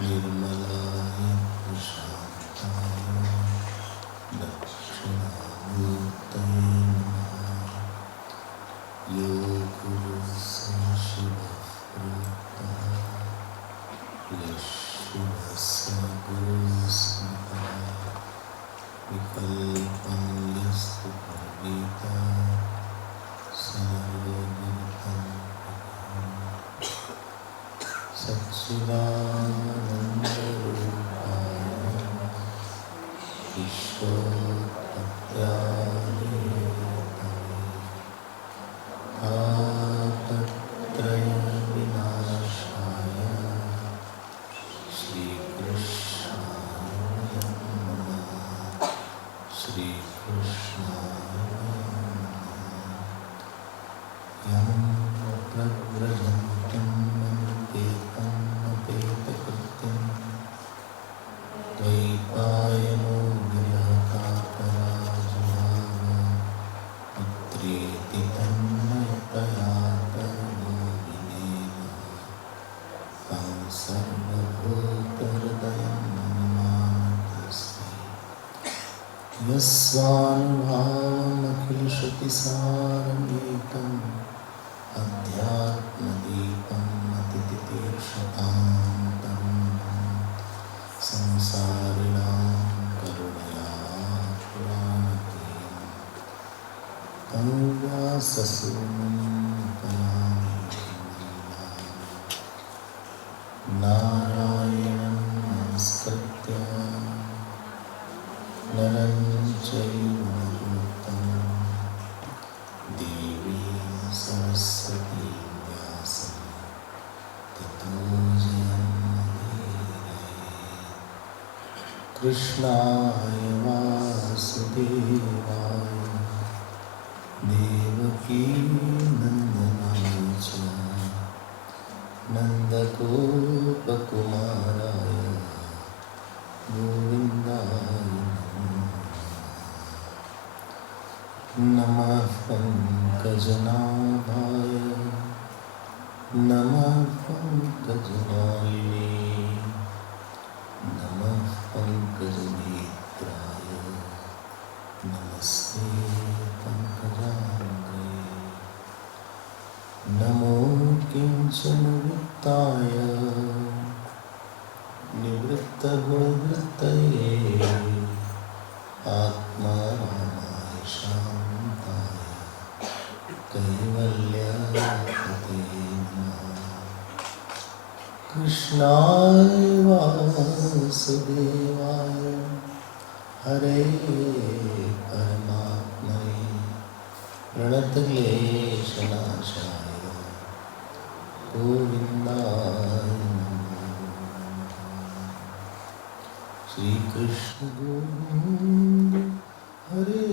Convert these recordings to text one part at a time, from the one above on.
निर्मलाय प्रशान्ताय दक्षिणामूर्तये नमः। यो गुरुः यशिवस्य गुरुस्मृतः विकल्पं यस्तु प्रवीता सर्वविदितं सच्चिदानन्दरूपाय ईश्वरप्रत्यादिहेतवे श्रीकृष्णाय नमः। यं प्रव्रजन्तं मनुपेतं द्वैपायनो विरहकातराजुहाव पुत्रेति तन्मयतया परमोहिनेन तं सर्वभूतहृदयं नमामि। यस्वानुभावमखिलश्रुतिसारमेकम् अध्यात्मदीपम् अतितितीर्षतां संसारिणां करुणयापुराणतीं तं व्याससूनुं नमामि। नारायणं नमस्कृत्य नरं चैव नरोत्तमं देवीं सरस्वतीं व्यासं ततो जयमुदीरये। कृष्णाय वासुदेवाय देवकीनन्दनाय च नन्दगोपकुमाराय गोविन्दाय नमः। पंकजनाभाय नमः पंकजनालिने नमः पंकजनेत्राय नमस्ते पंकजाङ्घ्रे। नमो किञ्चनवृत्ताय निवृत्तगुणवृत्तये आत्मारामाय शान्ताय कैवल्यपते नमः। कृष्णाय वासुदेवाय हरे परमात्मने प्रणतक्लेशनाशाय गोविन्दाय श्री कृष्ण गोविंद हरे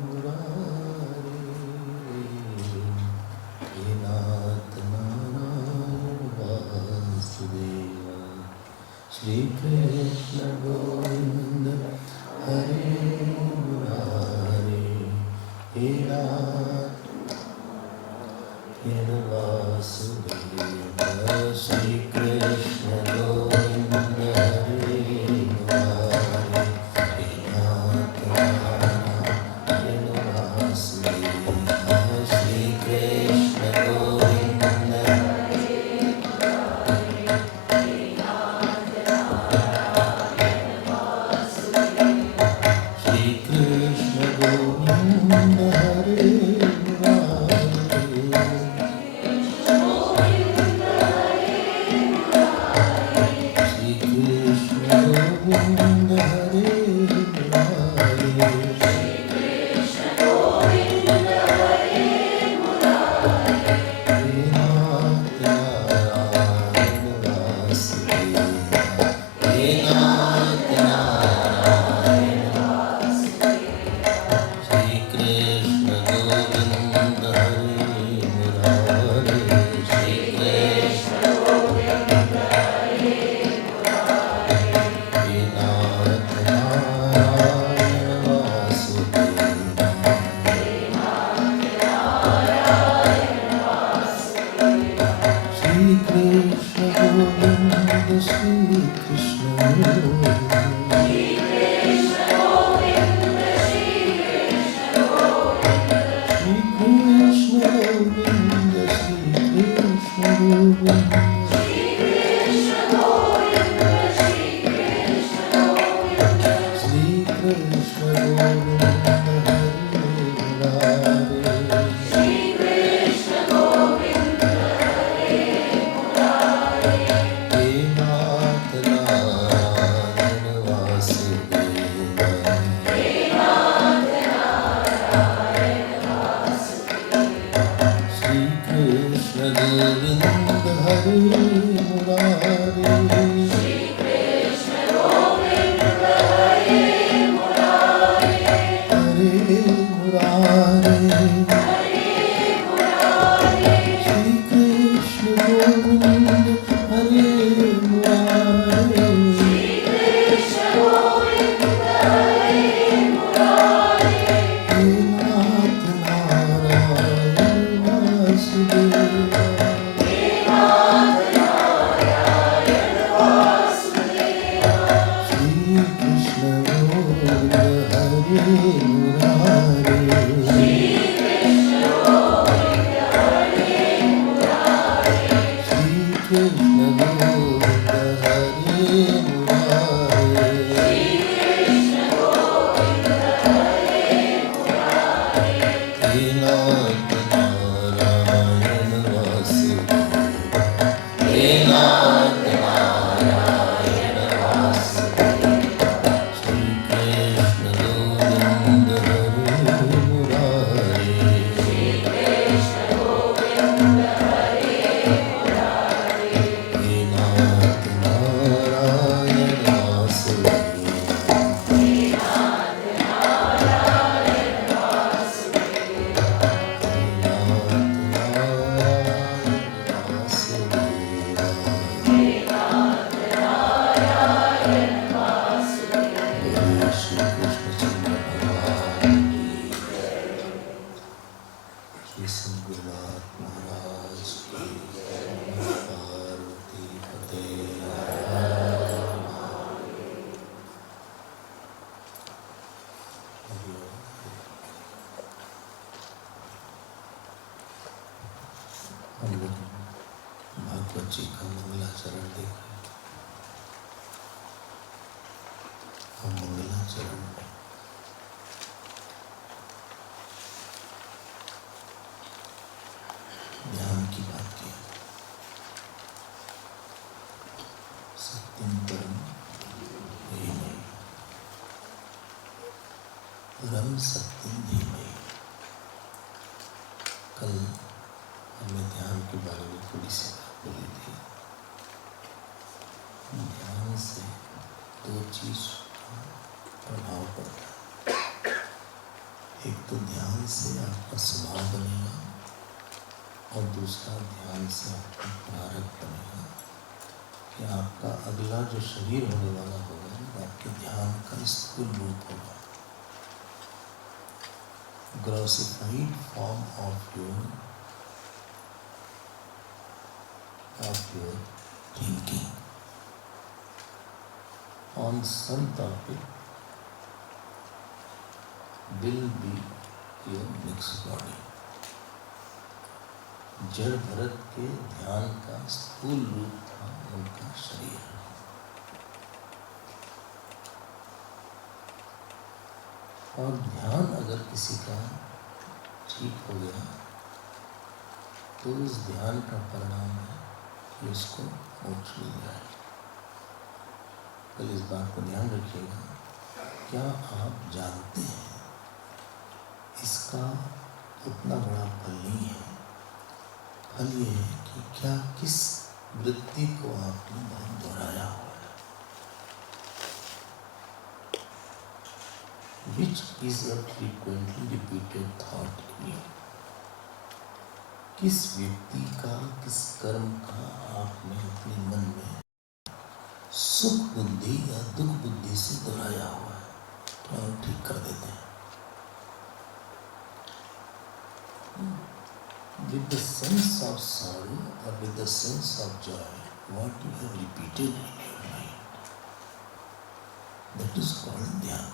मुरारे हे नाथ नारायण वासुदेव। श्री कृष्ण गोविंद हरे मुरारे हे नाथ वासुदेव। श्री कृष्ण गोविंद हरे Shri Krishna Govinda, Shri Krishna Govinda, Shri Krishna Govinda, Shri Krishna Govinda, Bhagavat जी का मंगलाचरण देख रहे हैं। हम मंगलाचरण ध्यान की बात की। सत्यम परम धीमहि, परम सत्यम धीमहि। कल हमने ध्यान के बारे में थोड़ी सी बात बोली थी। ध्यान से दो चीज का प्रभाव पड़ता है। एक तो ध्यान से आपका स्वभाव बनेगा और दूसरा ध्यान से आपका प्रारब्ध बनेगा कि आपका अगला जो शरीर होने वाला होगा वो आपके ध्यान का स्थूल रूप होगा। Grossified form of your thinking on some topic will be your next body. जड़ भरत के ध्यान का स्थूल रूप था उनका शरीर। और ध्यान अगर किसी का ठीक हो गया तो उस ध्यान का परिणाम है कि उसको मोक्ष मिल जाए। कल इस बात को ध्यान रखिएगा। क्या आप जानते हैं इसका उतना बड़ा फल नहीं है। फल ये है कि क्या किस वृत्ति को आपने बहुत दोहराया हुआ है। Which is a frequently repeated thought in you? किस व्यक्ति का, किस कर्म का आपने अपने मन में सुख बुद्धि या दुख बुद्धि से दोहराया हुआ है, तो हम ठीक कर देते हैं। With the sense of sorrow or with the sense of joy, what you have repeated in your mind. That is called ध्यान.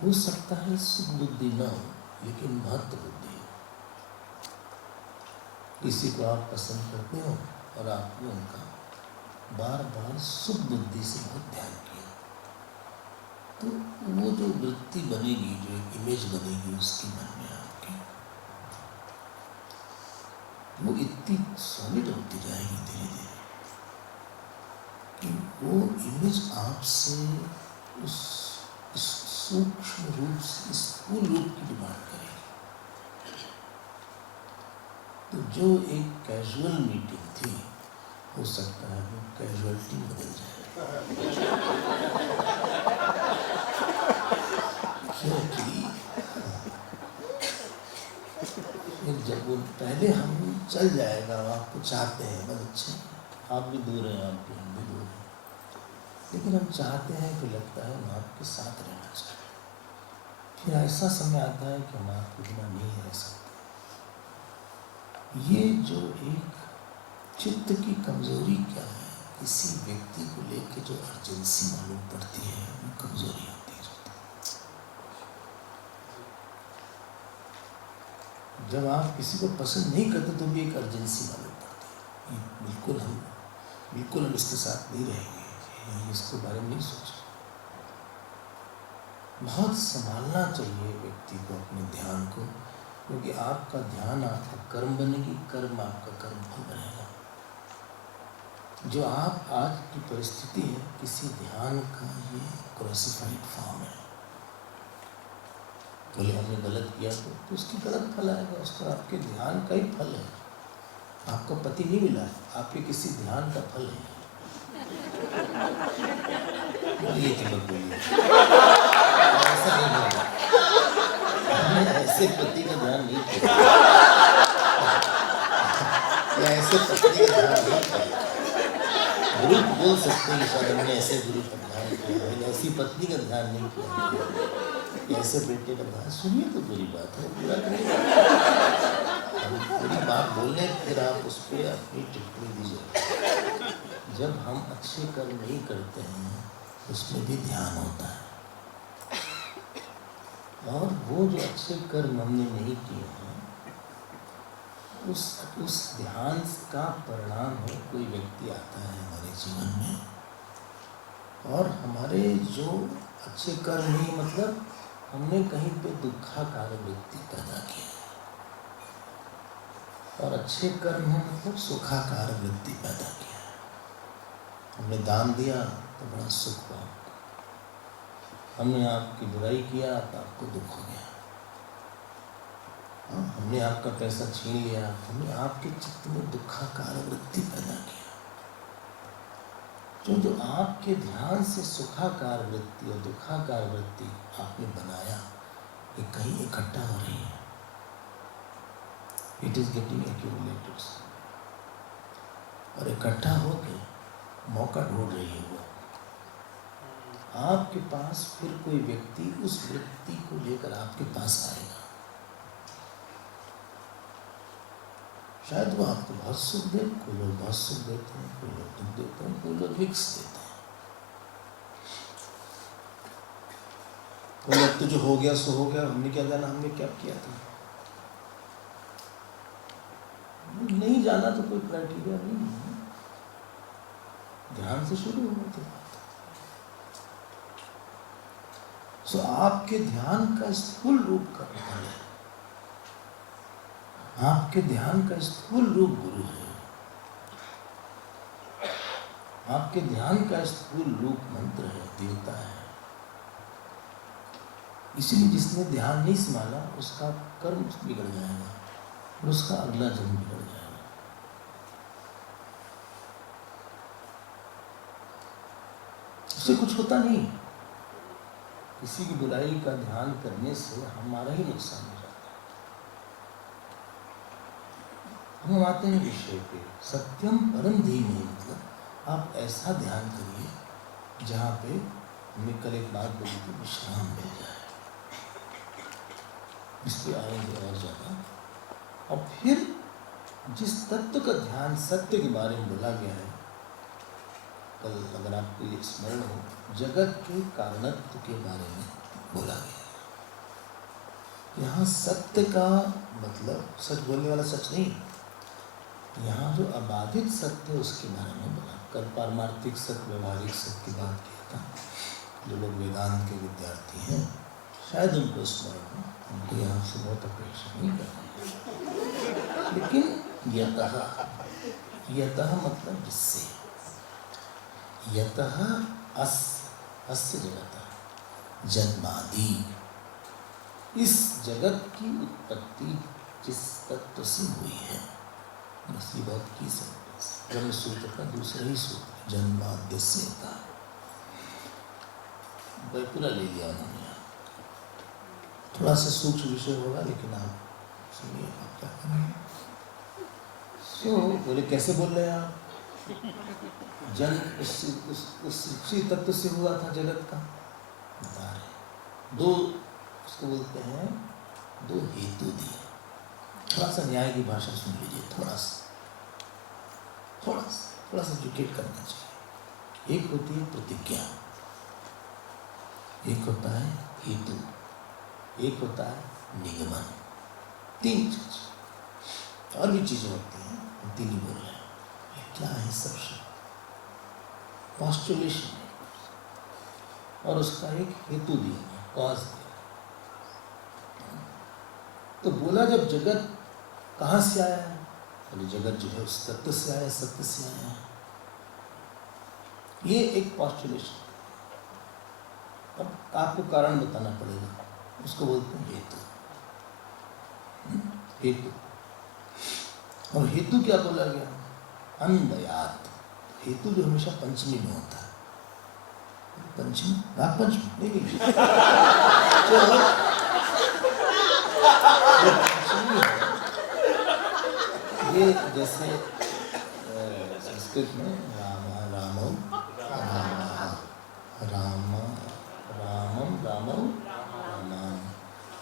हो सकता है सुख बुद्धि ना हो, लेकिन महत्व बुद्धि हो. किसी को आप पसंद करते हो और आपने उनका बार बार सुख बुद्धि से बहुत ध्यान किया, तो वो जो वृत्ति बनेगी, जो एक इमेज बनेगी उसकी मन में आपकी, वो इतनी सॉलिड होती जाएगी धीरे धीरे कि वो इमेज आपसे उस सूक्ष्म रूप से स्थूल रूप की डिमांड करेगी. तो जो एक कैजुअल मीटिंग थी, हो सकता है वो कैजुअलिटी बदल जाए. क्योंकि जब वो पहले हम चल जाएगा, आपको चाहते हैं बस अच्छे, आप भी दूर हैं, आप भी, हम भी दूर हैं, लेकिन हम चाहते हैं कि लगता है हम आपके साथ रहना चाहिए. फिर ऐसा समय आता है कि हम आपके बिना नहीं रह सकते. ये जो एक चित्त की कमजोरी क्या है, किसी व्यक्ति को लेकर जो अर्जेंसी मालूम पड़ती है, वो कमजोरी होती है. जब आप किसी को पसंद नहीं करते तो भी एक अर्जेंसी मालूम पड़ती है. बिल्कुल हम इसके साथ नहीं रहेंगे, इसके बारे में नहीं सोचें. बहुत संभालना चाहिए व्यक्ति को अपने ध्यान को, क्योंकि आपका ध्यान आपका कर्म बनेगी, कर्म आपका कर्म फल बनेगा. जो आप आज की परिस्थिति है, किसी ध्यान का ये क्लासिफाइड फॉर्म है. बोले हमने गलत किया तो उसकी गलत फल आएगा, उसका आपके ध्यान का ही फल है. आपको पति नहीं मिला है, आपके किसी ध्यान का फल है. ये मत बोलिए, ऐसा नहीं होगा. हमने ऐसे पति का ध्यान नहीं किया, ऐसे पत्नी का ध्यान नहीं किया. गुरु बोल सकते हैं शायद हमने ऐसे गुरु का ध्यान किया, ऐसी पत्नी का ध्यान नहीं किया, ऐसे बेटे का ध्यान. सुनिए तो बुरी बात है, बुरा करिए. हम पूरी बात बोलने, फिर आप उस पर अपनी टिप्पणी दीजिए. जब हम अच्छे कर्म नहीं करते हैं, उसमें भी ध्यान होता है. और वो जो अच्छे कर्म हमने नहीं किए हैं, उस ध्यान का परिणाम है कोई व्यक्ति आता है हमारे जीवन में, और हमारे जो अच्छे कर्म नहीं, मतलब हमने कहीं पे दुखाकार वृत्ति पैदा किया, और अच्छे कर्म है मतलब सुखाकार वृत्ति पैदा किया. हमने दान दिया तो बड़ा सुख हुआ, हमने आपकी बुराई किया तो आपको दुख हो गया. हमने आपका पैसा छीन लिया, हमने आपके चित्त में दुखाकार वृत्ति पैदा किया. जो आपके ध्यान से सुखाकार वृत्ति और दुखाकार वृत्ति आपने बनाया, ये कहीं इकट्ठा हो रही है. इट इज गेटिंग एक्यूमुलेटेड, और इकट्ठा होके मौका ढूंढ रही है वो आपके पास. फिर कोई व्यक्ति उस वृत्ति को लेकर आपके पास आएगा. शायद वो आपको बहुत सुख दे, कोई लोग बहुत सुख देते हैं, कोई लोग दुख देते हैं, कोई लोग मिक्स देते हैं. कोई लोग तो जो हो गया सो हो गया, हमने क्या जाना हमने क्या किया था. नहीं जाना तो कोई क्राइटेरिया नहीं है. ध्यान से शुरू होना चाहिए. सो आपके ध्यान का स्थूल रूप का फल है. आपके ध्यान का स्थूल रूप गुरु है. आपके ध्यान का स्थूल रूप मंत्र है, देवता है. इसलिए जिसने ध्यान नहीं संभाला उसका कर्म बिगड़ जाएगा और उसका अगला जन्म बिगड़ जाएगा. उससे कुछ होता नहीं. किसी की बुराई का ध्यान करने से हमारा ही नुकसान हो जाता है. हम आते हैं विषय पे, सत्यम परम धीमे, मतलब आप ऐसा ध्यान करिए जहाँ पे हमने कल एक बात बोली थी, विश्राम मिल जाए. इस पे आएंगे और ज़्यादा. और फिर जिस तत्व का ध्यान सत्य के बारे में बोला गया है, कल अगर आपको ये स्मरण हो, जगत के कारणत्व के बारे में बोला गया। यहाँ सत्य का मतलब सच बोलने वाला सच नहीं, यहाँ जो अबाधित सत्य है उसके बारे में बोला। कल पारमार्थिक सत्य, व्यवहारिक सत्य की बात किया था। जो लोग वेदांत के विद्यार्थी हैं शायद उनको स्मरण हो, उनको यहाँ से बहुत अपेक्षा नहीं करनी, लेकिन यतः मतलब जिससे, यतः अस्य जगत जन्मादि, इस जगत की उत्पत्ति जिस तत्व से हुई है, बस ये बहुत की सकते। ब्रह्म सूत्र का दूसरा ही सूत्र जन्माद्य से था, पूरा ले लिया उन्होंने। थोड़ा सा सूक्ष्म विषय होगा, लेकिन आप सुनिए आप क्या करेंगे। बोले कैसे बोल रहे हैं आप, जन्म उसी तत्व से हुआ था जगत का, बता रहे। दो उसको बोलते हैं, दो हेतु दिए। थोड़ा सा न्याय की भाषा सुन लीजिए, थोड़ा सा एजुकेट करना चाहिए। एक होती है प्रतिज्ञा, एक होता है हेतु, एक होता है निगमन। तीन चीज और भी चीजें होती हैं, तीन ही बोल रहे हैं। ये क्या है सब शब्द? पॉस्टुलेशन है और उसका एक हेतु दिया, कॉज दिया। तो बोला जब जगत कहाँ से आया है, बोले जगत जो है उस तत्व से आया, सत्य से आया है। ये एक पॉस्टुलेशन। अब आपको कारण बताना पड़ेगा, उसको बोलते हैं हेतु। हेतु और हेतु क्या बोला गया, अन्वयात। हेतु जो हमेशा पंचमी में होता है, पंचमी राग पंचमी नहीं ये जैसे संस्कृत में रामम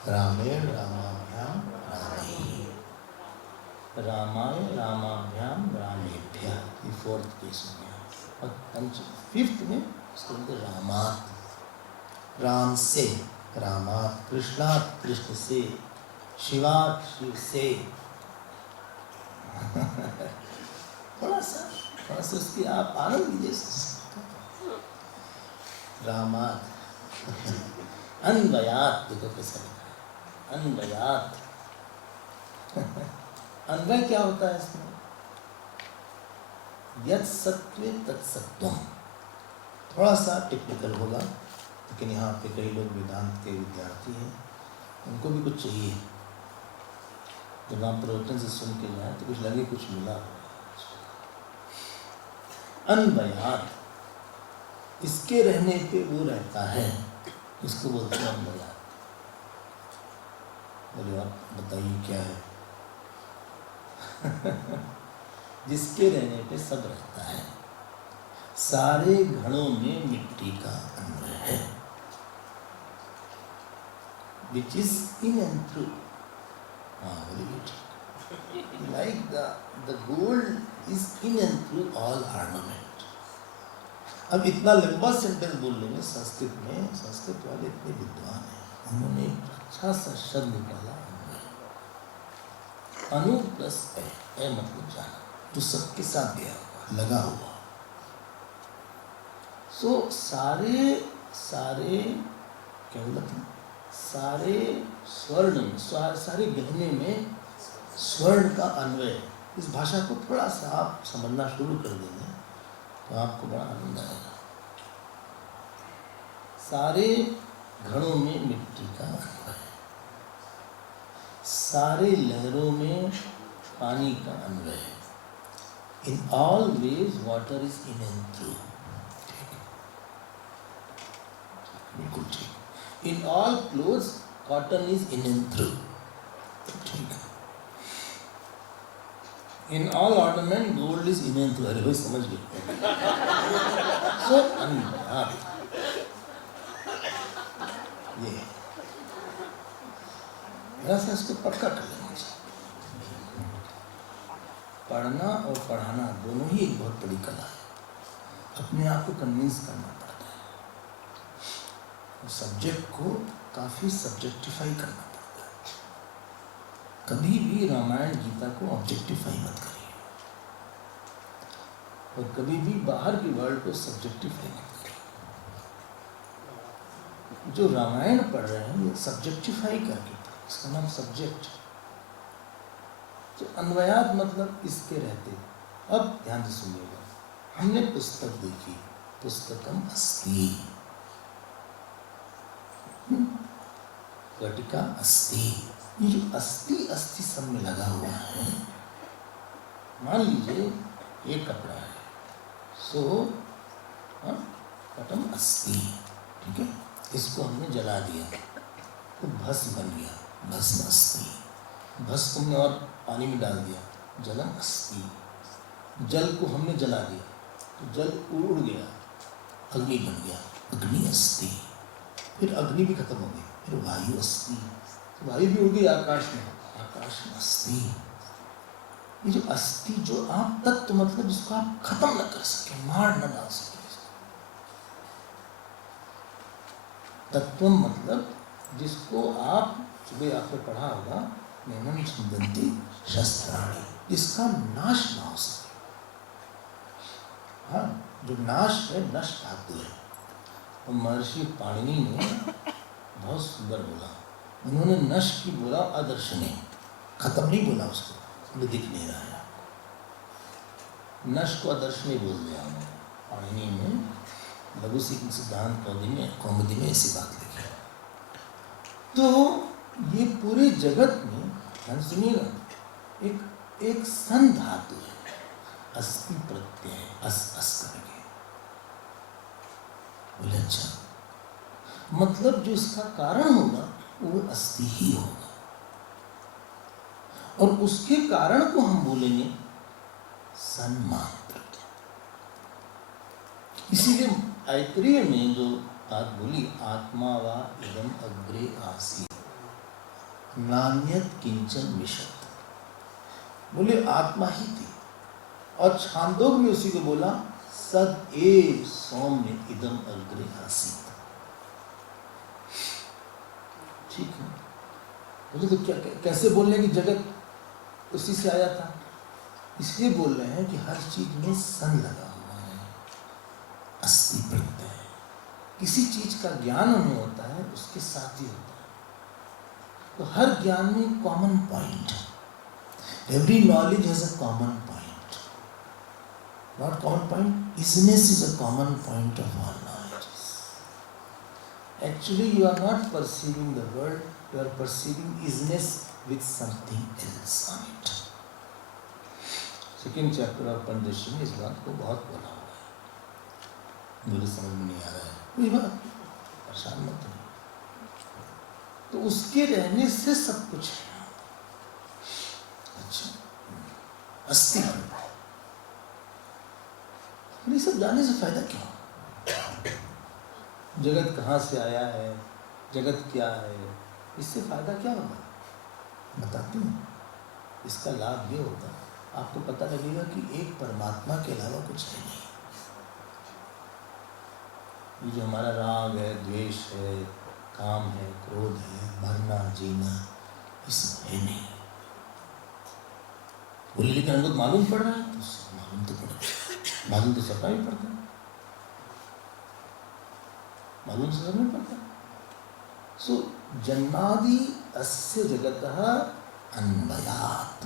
रामेण रामाभ्याम रामे, रामाय रामाभ्याम रामेभ्यः, ये फोर्थ केस में। और फिफ्थ में उसके अंदर रामात, राम से, रामात कृष्णात, कृष्ण से, शिवात, शिव से। थोड़ा सा उसकी आप आनंद लीजिए। रामात अन्वयात, देखो कैसा लिखा है, अन्वयात। अन्वय क्या होता है इसमें, यत् सत्वे तत्सत्वम। थोड़ा सा टेक्निकल होगा, लेकिन यहाँ पे कई लोग वेदांत के विद्यार्थी हैं, उनको भी कुछ चाहिए। जब आप प्रवचन से सुन के जाए तो कुछ लगे कुछ मिला। अन्वयात, इसके रहने पे वो रहता है, इसको बोलते हैं अन्वयात। बोले आप बताइए क्या है? जिसके रहने पे सब रहता है। सारे घड़ों में मिट्टी का अन्वय है, which is in and through. Like the gold is in and through all ornament. अब इतना लंबा सेंटेंस बोलने में संस्कृत वाले इतने विद्वान हैं, उन्होंने एक अच्छा सा शब्द निकाला, अनु प्लस ए मतलब जाना, जो सबके साथ गया हुआ, लगा हुआ। सो सारे क्या बोला था, सारे स्वर्ण में, सारे गहने में स्वर्ण का अन्वय। इस भाषा को थोड़ा सा आप समझना शुरू कर देंगे तो आपको बड़ा आनंद आएगा। सारे घड़ों में मिट्टी का अन्वय, सारे लहरों में पानी का अन्वय। In all ways water is in and through. बिल्कुल ठीक। In all clothes cotton is in and through. ठीक है। In all ornament gold is in and through. अरे भाई समझ गए। सो ये ऐसा इसको पक्का कर लेना चाहिए। पढ़ना और पढ़ाना दोनों ही एक बहुत बड़ी कला है। अपने आप को कन्विंस करना पड़ता है, सब्जेक्ट को काफी सब्जेक्टिफाई करना पड़ता है। कभी भी रामायण गीता को ऑब्जेक्टिफाई मत करिए और कभी भी बाहर की वर्ल्ड को सब्जेक्टिफाई मत करिए। जो रामायण पढ़ रहे हैं ये सब्जेक्टिफाई करके, इसका नाम सब्जेक्ट। तो अन्वयात मतलब इसके रहते। अब ध्यान से सुनिएगा, हमने पुस्तक देखी, पुस्तकम अस्ति, घटिका अस्ति। ये जो अस्ति अस्ति सब में लगा हुआ है, मान लीजिए ये कपड़ा है, सो पटम अस्ति, ठीक है, इसको हमने जला दिया तो भस्म बन गया, भस्म अस्ति। भस्म हमने और पानी में डाल दिया, जलम अस्ति। जल को हमने जला दिया तो जल उड़ गया, अग्नि बन गया, अग्नि अस्ति। फिर अग्नि भी खत्म हो गई, फिर वायु अस्ति, वायु भी उड़ गई आकाश में, आकाश में अस्ति। ये जो अस्ति, जो आप तत्व मतलब जिसको आप खत्म न कर सके, मार न डाल सके, तत्व मतलब जिसको आप, सुबह आपने पढ़ा होगा, नैनम छिन्दन्ति शस्त्राणि, जिसका नाश ना हो सके। हाँ, जो नाश है नष्ट धातु है। और महर्षि पाणिनि ने बहुत सुंदर बोला, उन्होंने नष्ट की बोला अदर्शने, खत्म नहीं बोला उसको, मुझे दिख नहीं रहा है आपको, नष्ट को अदर्शने बोल दिया उन्होंने। पाणिनि ने लघु सिद्धांत कौमुदी में ऐसी बात लिखी। तो ये पूरे जगत में, ध्यान सुनिएगा, एक सन धातु है, अस्ति प्रत्यय, अस करके। बोले अच्छा, मतलब जो इसका कारण होगा वो अस्ति ही होगा, और उसके कारण को हम बोलेंगे सन्मात्र। इसीलिए ऐत्रेय में जो बात बोली, आत्मा वा इदम अग्रे आसीत् नान्यत किंचन मिशत, बोले आत्मा ही थी। और छांदोग में उसी को बोला सद एव सौम्य इदम अग्रे आसीत्। ठीक है, बोले तो क्या कैसे बोल रहे हैं कि जगत उसी से आया था? इसलिए बोल रहे हैं कि हर चीज में सन लगा हुआ है, अस्ति प्रत्यय। किसी चीज का ज्ञान हमें होता है उसके साथ ही होता है। तो हर ज्ञान में कॉमन पॉइंट है। Every knowledge has a common point, not common point, easiness is a common point of all knowledge. Actually you are not perceiving the world, you are perceiving easiness with something else on it. Second chapter of Panchadashi में इस बात को बहुत बोला हुआ है, मुझे समझ में नहीं आ रहा है, कोई बात परेशान मत हो। तो उसके रहने से सब कुछ है। अच्छा, अस्ति, ये सब जानने से फायदा क्या? जगत कहाँ से आया है, जगत क्या है, इससे फायदा क्या होगा बताते हैं। इसका लाभ ये होगा, आपको पता लगेगा कि एक परमात्मा के अलावा कुछ है नहीं। ये जो हमारा राग है, द्वेष है, काम है, क्रोध है, मरना जीना, ये सब है नहीं। बोले लेकिन हमको मालूम पड़ रहा है, तो मालूम तो पड़ेगा, मालूम तो सबका भी पड़ता है, मालूम से सब नहीं पड़ता। सो जन्मादि अस्य जगतः अन्वयात्,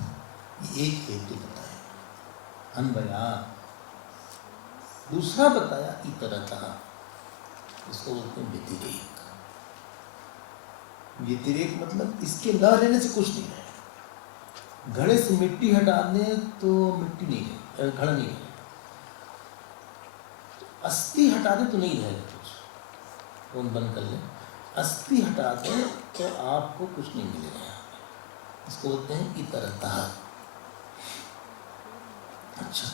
एक हेतु बताया अन्वयात्। दूसरा बताया इतरतः, इसको बोलते हैं व्यतिरेक। व्यतिरेक मतलब इसके न रहने से कुछ नहीं है। घड़े से मिट्टी हटा दें तो मिट्टी नहीं है, घड़ा नहीं है। अस्थि हटा दें तो नहीं रहेगा कुछ, फोन बंद कर लें। अस्थि हटा दें तो आपको कुछ नहीं मिलेगा। इसको बोलते हैं इतरतः। अच्छा,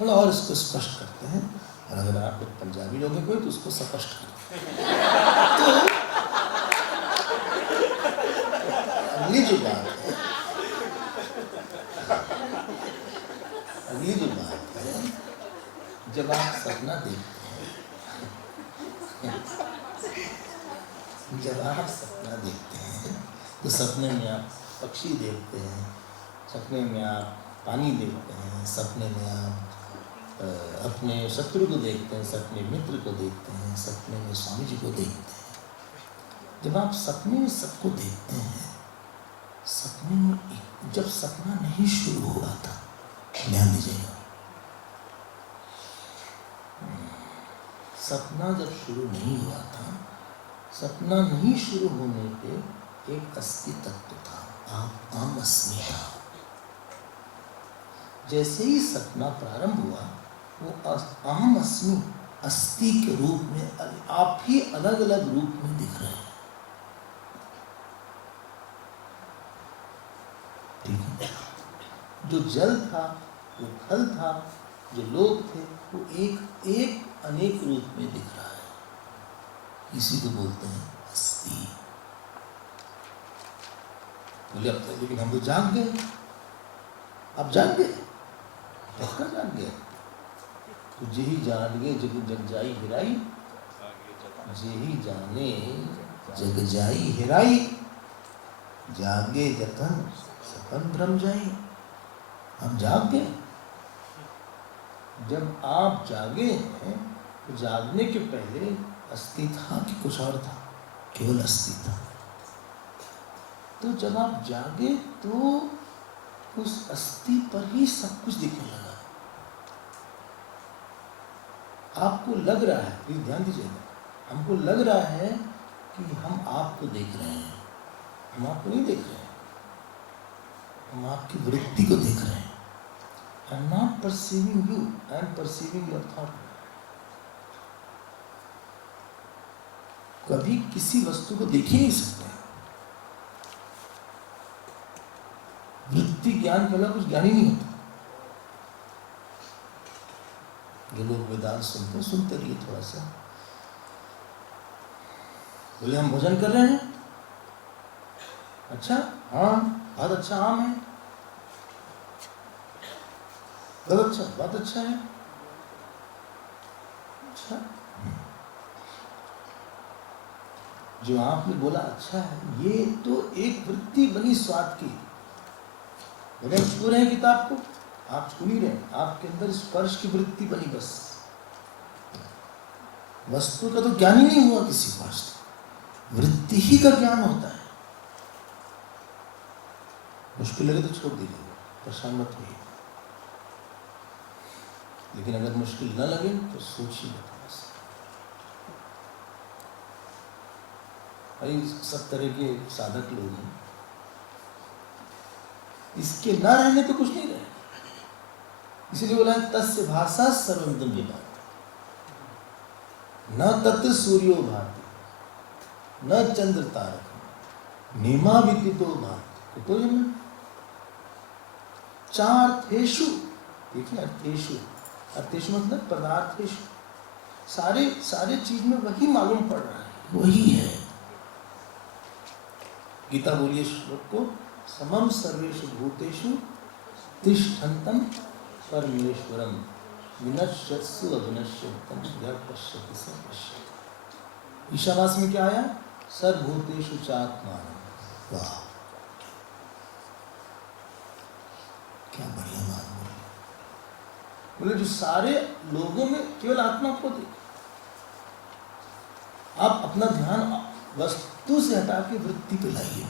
थोड़ा और इसको स्पष्ट करते हैं, और अगर आप पंजाबी लोग हैं कोई तो उसको स्पष्ट करते हैं। तो अगली जो बात है, अगली जो बात है जब आप सपना देखते हैं, जब आप सपना देखते हैं तो सपने में आप पक्षी देखते हैं, सपने में आप पानी देखते हैं, सपने में आप अपने शत्रु को देखते हैं, सपने मित्र को देखते हैं, सपने में स्वामी जी को देखते हैं। जब आप सपने में सबको देखते हैं, सपने में जब सपना नहीं शुरू हुआ था, ध्यान दीजिएगा, सपना जब शुरू नहीं हुआ था, सपना नहीं शुरू होने पे एक अस्थि तत्व था, आप आम अस्मि था। जैसे ही सपना प्रारंभ हुआ, वो अहम अस्मि अस्थि के रूप में आप ही अलग अलग रूप में दिख रहे हैं। ठीक है, जो जल था, जो फल था, जो लोग थे, वो एक एक अनेक रूप में दिख रहा है। इसी को बोलते हैं अस्थि। बोले अब तो, लेकिन हम तो जाग गए। अब जाग गए, पक्का जाग गए। तो जेही जान गए जग जग जाई हिराई, जेही जाने जग जाई हिराई, जागे जतन सपन भ्रम जाई। हम जाग गए। जब आप जागे हैं तो जागने के पहले अस्थि था कि कुछ और था? केवल अस्थि था। तो जब आप जागे तो उस अस्थि पर ही सब कुछ दिखने लगा। आपको लग रहा है, प्लीज ध्यान दीजिएगा, हमको लग रहा है कि हम आपको देख रहे हैं। हम आपको नहीं देख रहे हैं, हम आपकी वृत्ति को देख रहे हैं। I am not perceiving you, I am perceiving your thought. कभी किसी वस्तु को देख ही नहीं सकते। वृत्ति ज्ञान के अलावा कुछ ज्ञान ही नहीं होता। जो लोग वेदांत सुनते हैं, सुनते रहिए थोड़ा सा। बोले हम भोजन कर रहे हैं, अच्छा हाँ, बहुत अच्छा आम है, बहुत अच्छा, बहुत अच्छा है, अच्छा। जो आपने बोला अच्छा है, ये तो एक वृत्ति बनी स्वाद की। बोले हम छू रहे हैं किताब को, आप छू नहीं रहे, आपके अंदर स्पर्श की वृत्ति बनी बस। वस्तु का तो ज्ञान ही नहीं हुआ किसी को आज तक, वृत्ति ही का ज्ञान होता है। मुश्किल लगे तो छोड़ दीजिए, परेशान मत होइए। लेकिन अगर मुश्किल न लगे तो सोचिए बस। भाई सब तरह के साधक लोग हैं, इसके न रहने पे कुछ नहीं रहे। इसीलिए बोला तस्य भाषा सर्वमिदं विभाति, न तत्र सूर्यो भाति, न चंद्र तारक, नेमा विदितो भाति कुतो जन्म। चार्थेषु, देखिए अर्थेषु, अर्थेषु मतलब पदार्थेषु, सारे सारे चीज में वही मालूम पड़ रहा है, वही है। गीता बोलिए श्लोक को, समम सर्वेषु भूतेषु तिष्ठन्तं परमेश्वरम विनश्यत्सु अविनश्यत्तं यः पश्यति स पश्यति। ईशावास में क्या आया? सर्वभूतेषु चात्मानं। वाह, क्या बढ़िया बात बोली। बोले जो सारे लोगों में केवल आत्मा को देख। आप अपना ध्यान वस्तु से हटा के वृत्ति पे लाइए,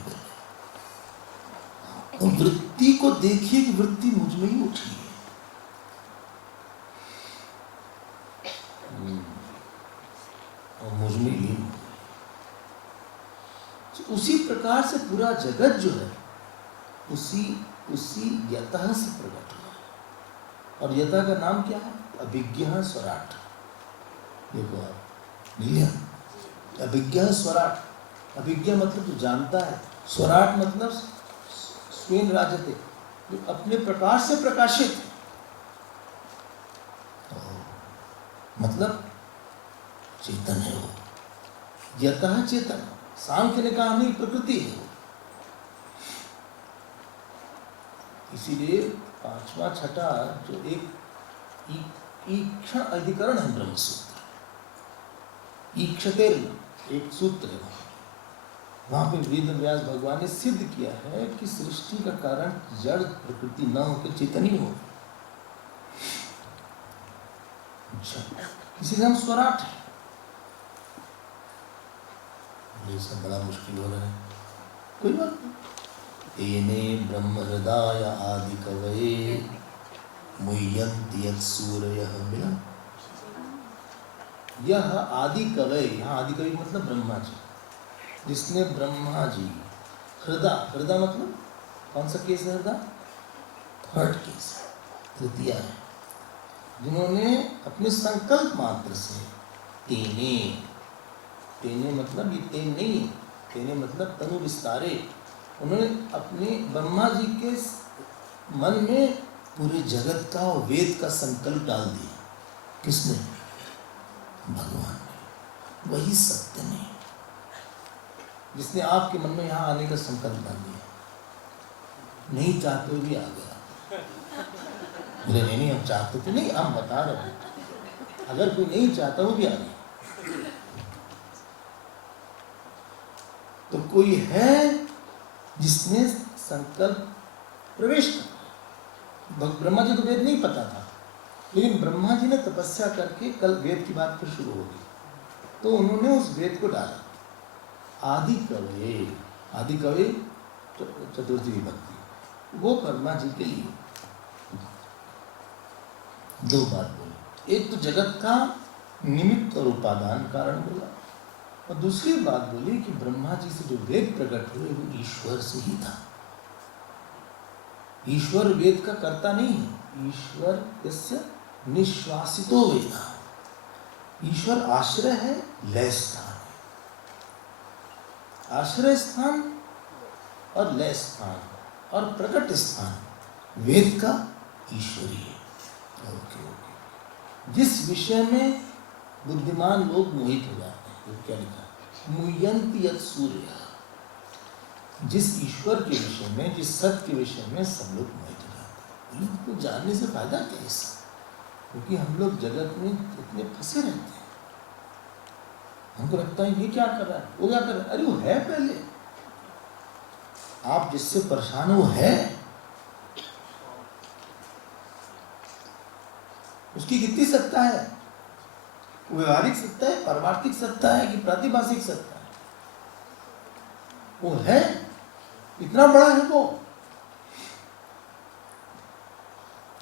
और वृत्ति को देखिए कि वृत्ति मुझ में ही उठी है। और मुझ में ही उसी प्रकार से पूरा जगत जो है उसी यतः से प्रकट हुआ है। और यतः का नाम क्या है? अभिज्ञः स्वराट। देखो आप, मिलिया अभिज्ञः स्वराट। अभिज्ञ मतलब जो जानता है, स्वराट मतलब स्वेन राजते, जो अपने प्रकाश से प्रकाशित है। मतलब चेतन है वो, यतः चेतन। सांख्य ने कहा नहीं, प्रकृति है वो। इसीलिए पांचवा छठा जो ईक्षण अधिकरण है ब्रह्म सूत्र। ईक्षते एक सूत्र है, वहां पे वेद व्यास भगवान ने सिद्ध किया है कि सृष्टि का कारण जड़ प्रकृति न होकर चेतन हो। अच्छा, इसी हम स्वराट है। ये सब बड़ा मुश्किल हो रहा है, कोई बात नहीं। तेने ब्रह्म हृदय आदि कवये मुह्यन्ति यत्सूरयः मिला। यह आदि कवय, यहाँ आदि कवि मतलब ब्रह्मा जी, जिसने ब्रह्मा जी हृदय, हृदय मतलब कौन सा केस है? हृदय थर्ड केस, तृतीय है, जिन्होंने अपने संकल्प मात्र से तेने, तेने मतलब ये तेन नहीं, तेने मतलब तनु विस्तारे, उन्होंने अपने ब्रह्मा जी के मन में पूरे जगत का और वेद का संकल्प डाल दिया। किसने? भगवान ने। वही सत्य ने, जिसने आपके मन में यहाँ आने का संकल्प डाल दिया, नहीं चाहते हुए भी आ गया। बोले नहीं हम चाहते थे, नहीं हम बता रहे हैं, अगर कोई नहीं चाहता वो भी आ गया। तो कोई है जिसने संकल्प प्रवेश कर, ब्रह्मा जी को वेद नहीं पता था, लेकिन ब्रह्मा जी ने तपस्या करके, कल वेद की बात फिर शुरू होगी, तो उन्होंने उस वेद को डाला। आदि कवये, आदि कवि चतुर्थी विभक्ति, वो ब्रह्मा जी के लिए दो बात बोली। एक तो जगत का निमित्त और उपादान कारण बोला, और दूसरी बात बोली कि ब्रह्मा जी से जो वेद प्रकट हुए वो ईश्वर से ही था। ईश्वर वेद का कर्ता नहीं है, ईश्वर यस्य निश्वासितो वेदा, ईश्वर आश्रय है, लय स्थान है। आश्रय स्थान और लय स्थान और प्रकट स्थान वेद का ईश्वरी है। ओके। जिस विषय में बुद्धिमान लोग मोहित हो जाते हैं, वो क्या लिखा? मुह्यन्ति यत्सूरयः। जिस ईश्वर के विषय में, जिस सत्य के विषय में सब लोग मोहित हो जाते हैं, उनको जानने से फायदा क्या है इससे? क्योंकि हम लोग जगत में इतने फंसे रहते हैं, हमको लगता है ये क्या कर रहा है, वो क्या कर रहा है, अरे वो है पहले। आप जिससे परेशान हो है, उसकी कितनी सत्ता है? व्यवहारिक सत्ता है, पारमार्थिक सत्ता है कि प्रातिभाषिक सत्ता है? वो है, इतना बड़ा है वो।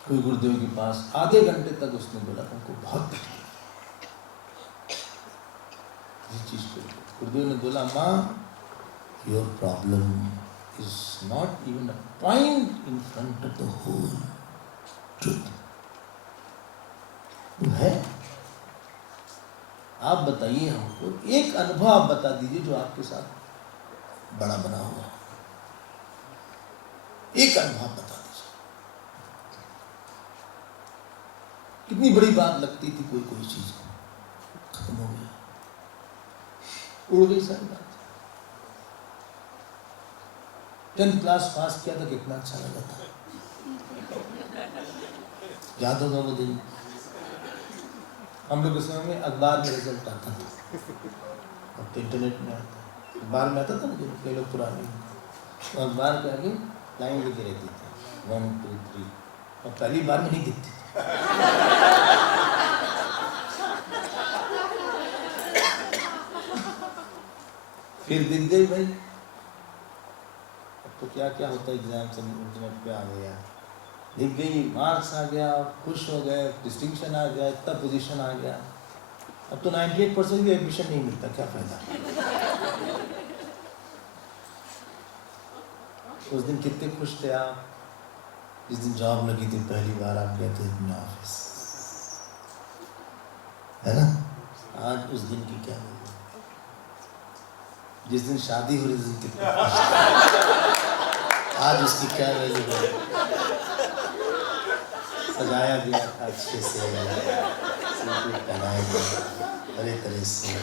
कोई गुरुदेव के पास आधे घंटे तक उसने बोला हमको बहुत तकलीफ इस चीज को। गुरुदेव ने बोला माँ, your problem is not even a point in front of the whole truth. वो है, आप बताइए हमको, एक अनुभव आप बता दीजिए जो आपके साथ बड़ा बना हुआ, एक अनुभव बता दीजिए। कितनी बड़ी बात लगती थी कोई कोई चीज, खत्म हो गया, उड़ गई सारी बात। 10th क्लास पास किया था, कितना अच्छा लगा था, याद होगा वो दिन। हम लोग के समय में अखबार में रिजल्ट आता था, अब तो इंटरनेट में आता है। अखबार में आता था ना, जो कई लोग पुराने, तो अखबार के आगे लाइन लिखी रहती थी 1 2 3, और पहली बार में नहीं दिखती थी। फिर दिख गई भाई। अब तो क्या क्या होता है, एग्जाम से इंटरनेट पे आ गया, दिख गई, मार्क्स आ गया, खुश हो गए, डिस्टिंक्शन आ गया, इतना पोजीशन आ गया। अब तो 98% भी एडमिशन नहीं मिलता, क्या फायदा। उस दिन कितने खुश थे आप, जिस दिन जॉब लगी थी, पहली बार आप गए थे अपने ऑफिस, है ना। आज उस दिन की क्या होगी, जिस दिन शादी हो रही थी कितने खुश थे, आज उसकी क्या वैल्यू है। सजाया गया था अच्छे से, पहनाया गया तरह तरह से,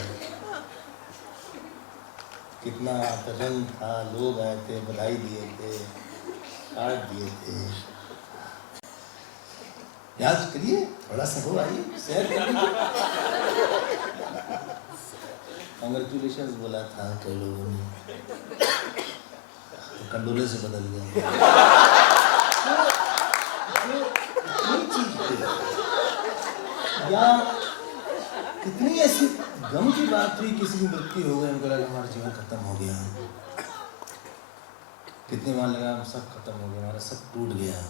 कितना रंग था, लोग आए थे, बधाई दिए थे, कार्ड दिए थे। याद करिए, थोड़ा सा हो, आइए शेयर करिए। कांग्रेचुलेशंस बोला था कई लोगों ने, कंडोले से बदल गया। या कितनी ऐसी गम की बात हुई, किसी की मृत्यु हो गई, हमको लगा हमारा जीवन खत्म हो गया। कितनी बार लगा हम सब खत्म हो गया, हमारा सब टूट गया।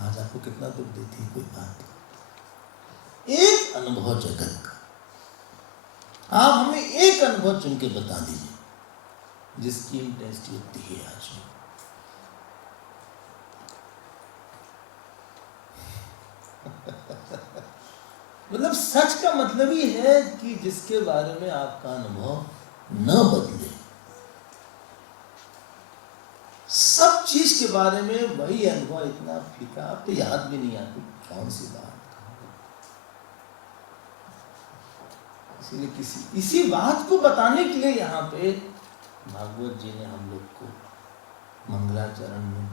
आज आपको कितना दुख देती है कोई बात। एक अनुभव जगत का, आप हमें एक अनुभव चुन के बता दीजिए जिसकी इंटेंसिटी होती है आज में। मतलब सच का मतलब ही है कि जिसके बारे में आपका अनुभव न बदले। सब चीज के बारे में वही अनुभव इतना फीका, आप तो याद भी नहीं आती कौन सी बात। इसीलिए इसी बात को बताने के लिए यहाँ पे भागवत जी ने हम लोग को मंगलाचरण में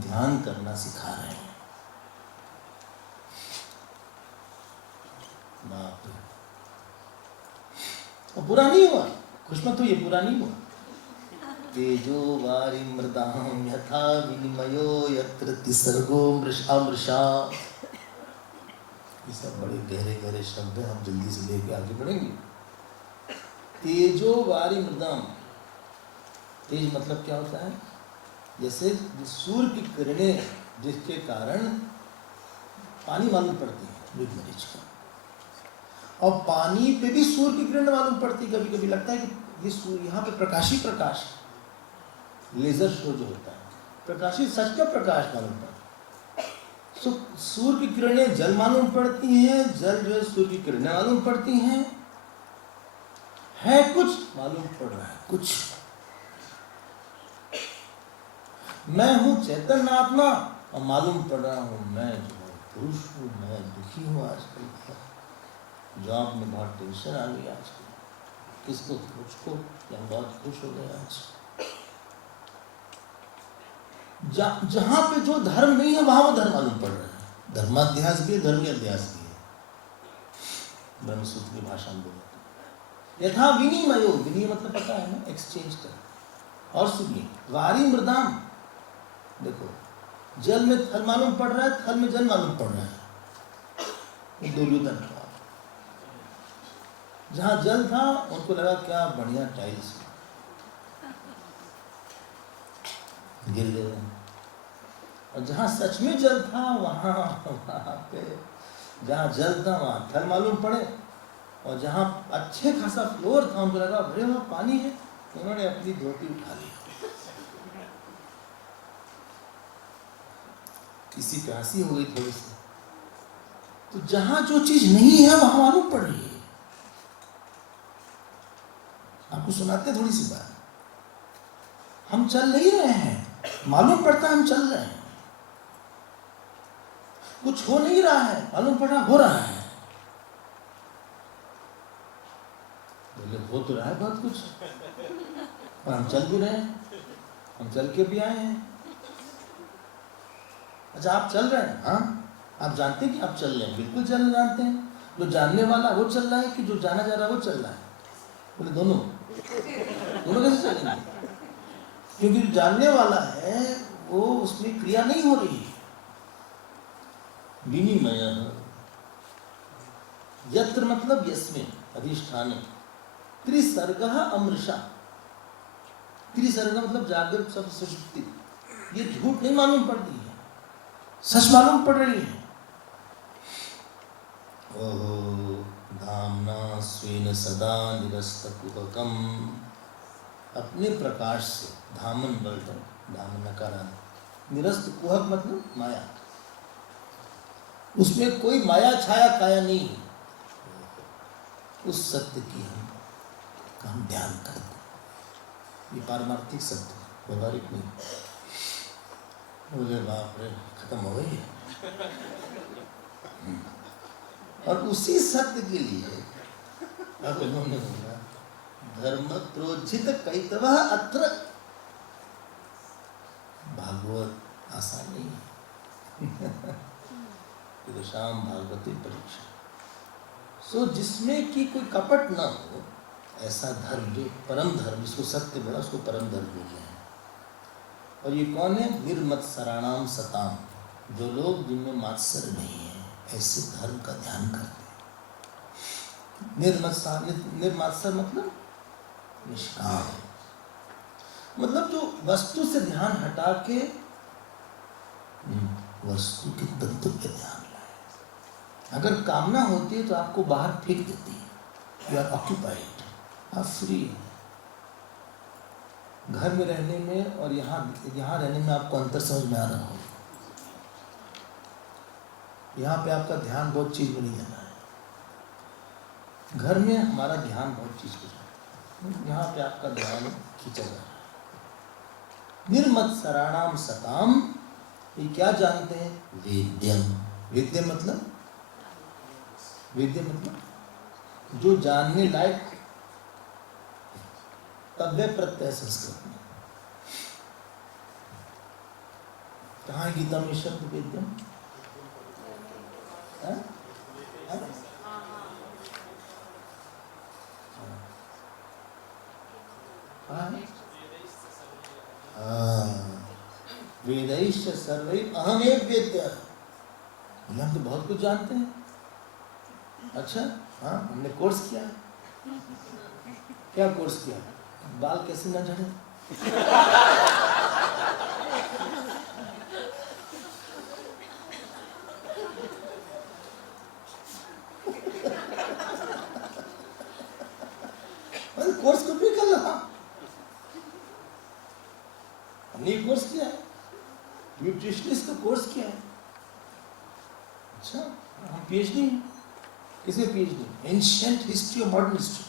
ध्यान करना सिखा रहे हैं। बाप रे, और बुरा नहीं हुआ, खुश मत हो, ये बुरा नहीं हुआ। तेजो वारी मृदाम यथा विनिमयो यत्र तिसर्गो मृषा मृषा। ये सब बड़े गहरे गहरे शब्द हैं, हम जल्दी से लेके आगे बढ़ेंगे। तेजो वारी मृदाम, तेज मतलब क्या होता है? जैसे सूर्य की किरणें जिसके कारण पानी मालूम पड़ती है मरीच का, और पानी पे भी सूर्य की किरण मालूम पड़ती है। कभी कभी लगता है कि ये सूर्य, यहाँ पे प्रकाश ही प्रकाश, लेजर शो जो होता है, प्रकाशी सच का प्रकाश मालूम पड़ता है। सूर्य की किरणें जल मालूम पड़ती हैं, जल जो है सूर्य की किरणें मालूम पड़ती हैं, है कुछ मालूम पड़ रहा है कुछ। मैं हूं चैतन्य आत्मा और मालूम पड़ रहा हूं मैं जो पुरुष हूं, मैं दुखी हूं आजकल। जॉब में बहुत टेंशन आ गई आजकल, किसको, मुझको, या बहुत खुश हो गए आज। जहां पे जो धर्म नहीं है वहां वो धर्म मालूम पड़ रहा है। धर्माध्यास भी है, धर्मी अध्यास भी है। ब्रह्मसूत्र की भाषा में बोलते यथा विनिमयो, विनिमय मतलब पता है ना, एक्सचेंज कर। और सुनिए, वारी मृदाम, देखो जल में थल मालूम पड़ रहा है, थल में जल मालूम पड़ रहा है। दुर्योधन का जहां जल था उनको लगा क्या बढ़िया टाइल्स, गिर गए। और जहां सच में जल था वहां पे, जहां जल था वहां थल मालूम पड़े, और जहां अच्छे खासा फ्लोर था उनको लगा अरे वहां पानी है, उन्होंने अपनी धोती उठा ली। किसी पे हंसी हो गई थोड़ी सी। तो जहां जो चीज नहीं है वहां मालूम पड़ रही है। आपको सुनाते थोड़ी सी बात, हम चल नहीं रहे हैं, मालूम पड़ता है हम चल रहे हैं। कुछ हो नहीं रहा है, मालूम पड़ रहा हो रहा है। बोले हो तो रहा है बहुत कुछ, और हम चल भी रहे हैं, हम चल के भी आए हैं। अच्छा आप चल रहे हैं? हाँ, आप जानते हैं कि आप चल रहे हैं? बिल्कुल चल जानते हैं। जो जानने वाला वो चल रहा है कि जो जाना जा रहा है वो चल रहा है? बोले दोनों कैसे चलेंगे? क्योंकि जो जानने वाला है वो उसमें क्रिया नहीं हो रही है। विनिमय यत्र मतलब यस्मिन अधिष्ठान, त्रिसर्ग अमृषा। त्रिसर्ग मतलब जागृत सब सुषुप्ति। ये झूठ नहीं मालूम पड़ती है, सच मालूम पड़ रही है। ओहो धामना स्वेन सदा निरस्त कुहकम, अपने प्रकाश से धामन बलधम, धामन नकारा, निरस्त कुहक मतलब माया, उसमें कोई माया छाया काया नहीं है। उस सत्य की हम ध्यान करते हैं। ये पारमार्थिक सत्य, व्यवहारिक नहीं। बोले बाप रे खत्म हो गई। और उसी सत्य के लिए अब उन्होंने बोला धर्म प्रोज्झित कैतव अत्र। भागवत आसान नहीं है। ईदृशाम भागवते परीक्षा। सो जिसमें कि कोई कपट ना हो, ऐसा धर्म, जो परम धर्म, जिसको सत्य बोला उसको परम धर्म बोलते हैं। और ये कौन है? निर्मत्सराणाम सताम, जो लोग जिनमें मात्सर्य नहीं है, ऐसे धर्म का ध्यान करते हैं। निर्मत्सर मतलब निष्काम, मतलब जो वस्तु से ध्यान हटा के वस्तु के तत्व पे ध्यान लाए। अगर कामना होती है तो आपको बाहर फेंक देती है। यू आर ऑक्यूपाइड, आप फ्री हैं। घर में रहने में और यहाँ रहने में आपको अंतर समझ में आ रहा हो। यहाँ पे आपका ध्यान बहुत चीज में नहीं जाना है। घर में हमारा ध्यान बहुत चीज पे जाता है, यहाँ पे आपका ध्यान खींचा जा रहा है। निर्मत्सराणाम सताम, ये क्या जानते हैं? वेद्यम। वेद्यम मतलब जो जानने लायक, तव्य प्रत्यय संस्कृत में। कहाँ है गीता में शब्द वेद्यम? वेदैश्च सर्वैः अहमेव वेद्यः। हम तो बहुत कुछ जानते हैं। अच्छा, हाँ, हमने कोर्स किया है। क्या कोर्स किया? बाल कैसे न झड़े। कोर्स कुछ भी कर रहा, हमने कोर्स किया है, न्यूट्रिशनिस्ट का कोर्स किया है। अच्छा, हम पीएचडी, किसमें पीएचडी? एंशिएंट हिस्ट्री और मॉडर्न हिस्ट्री।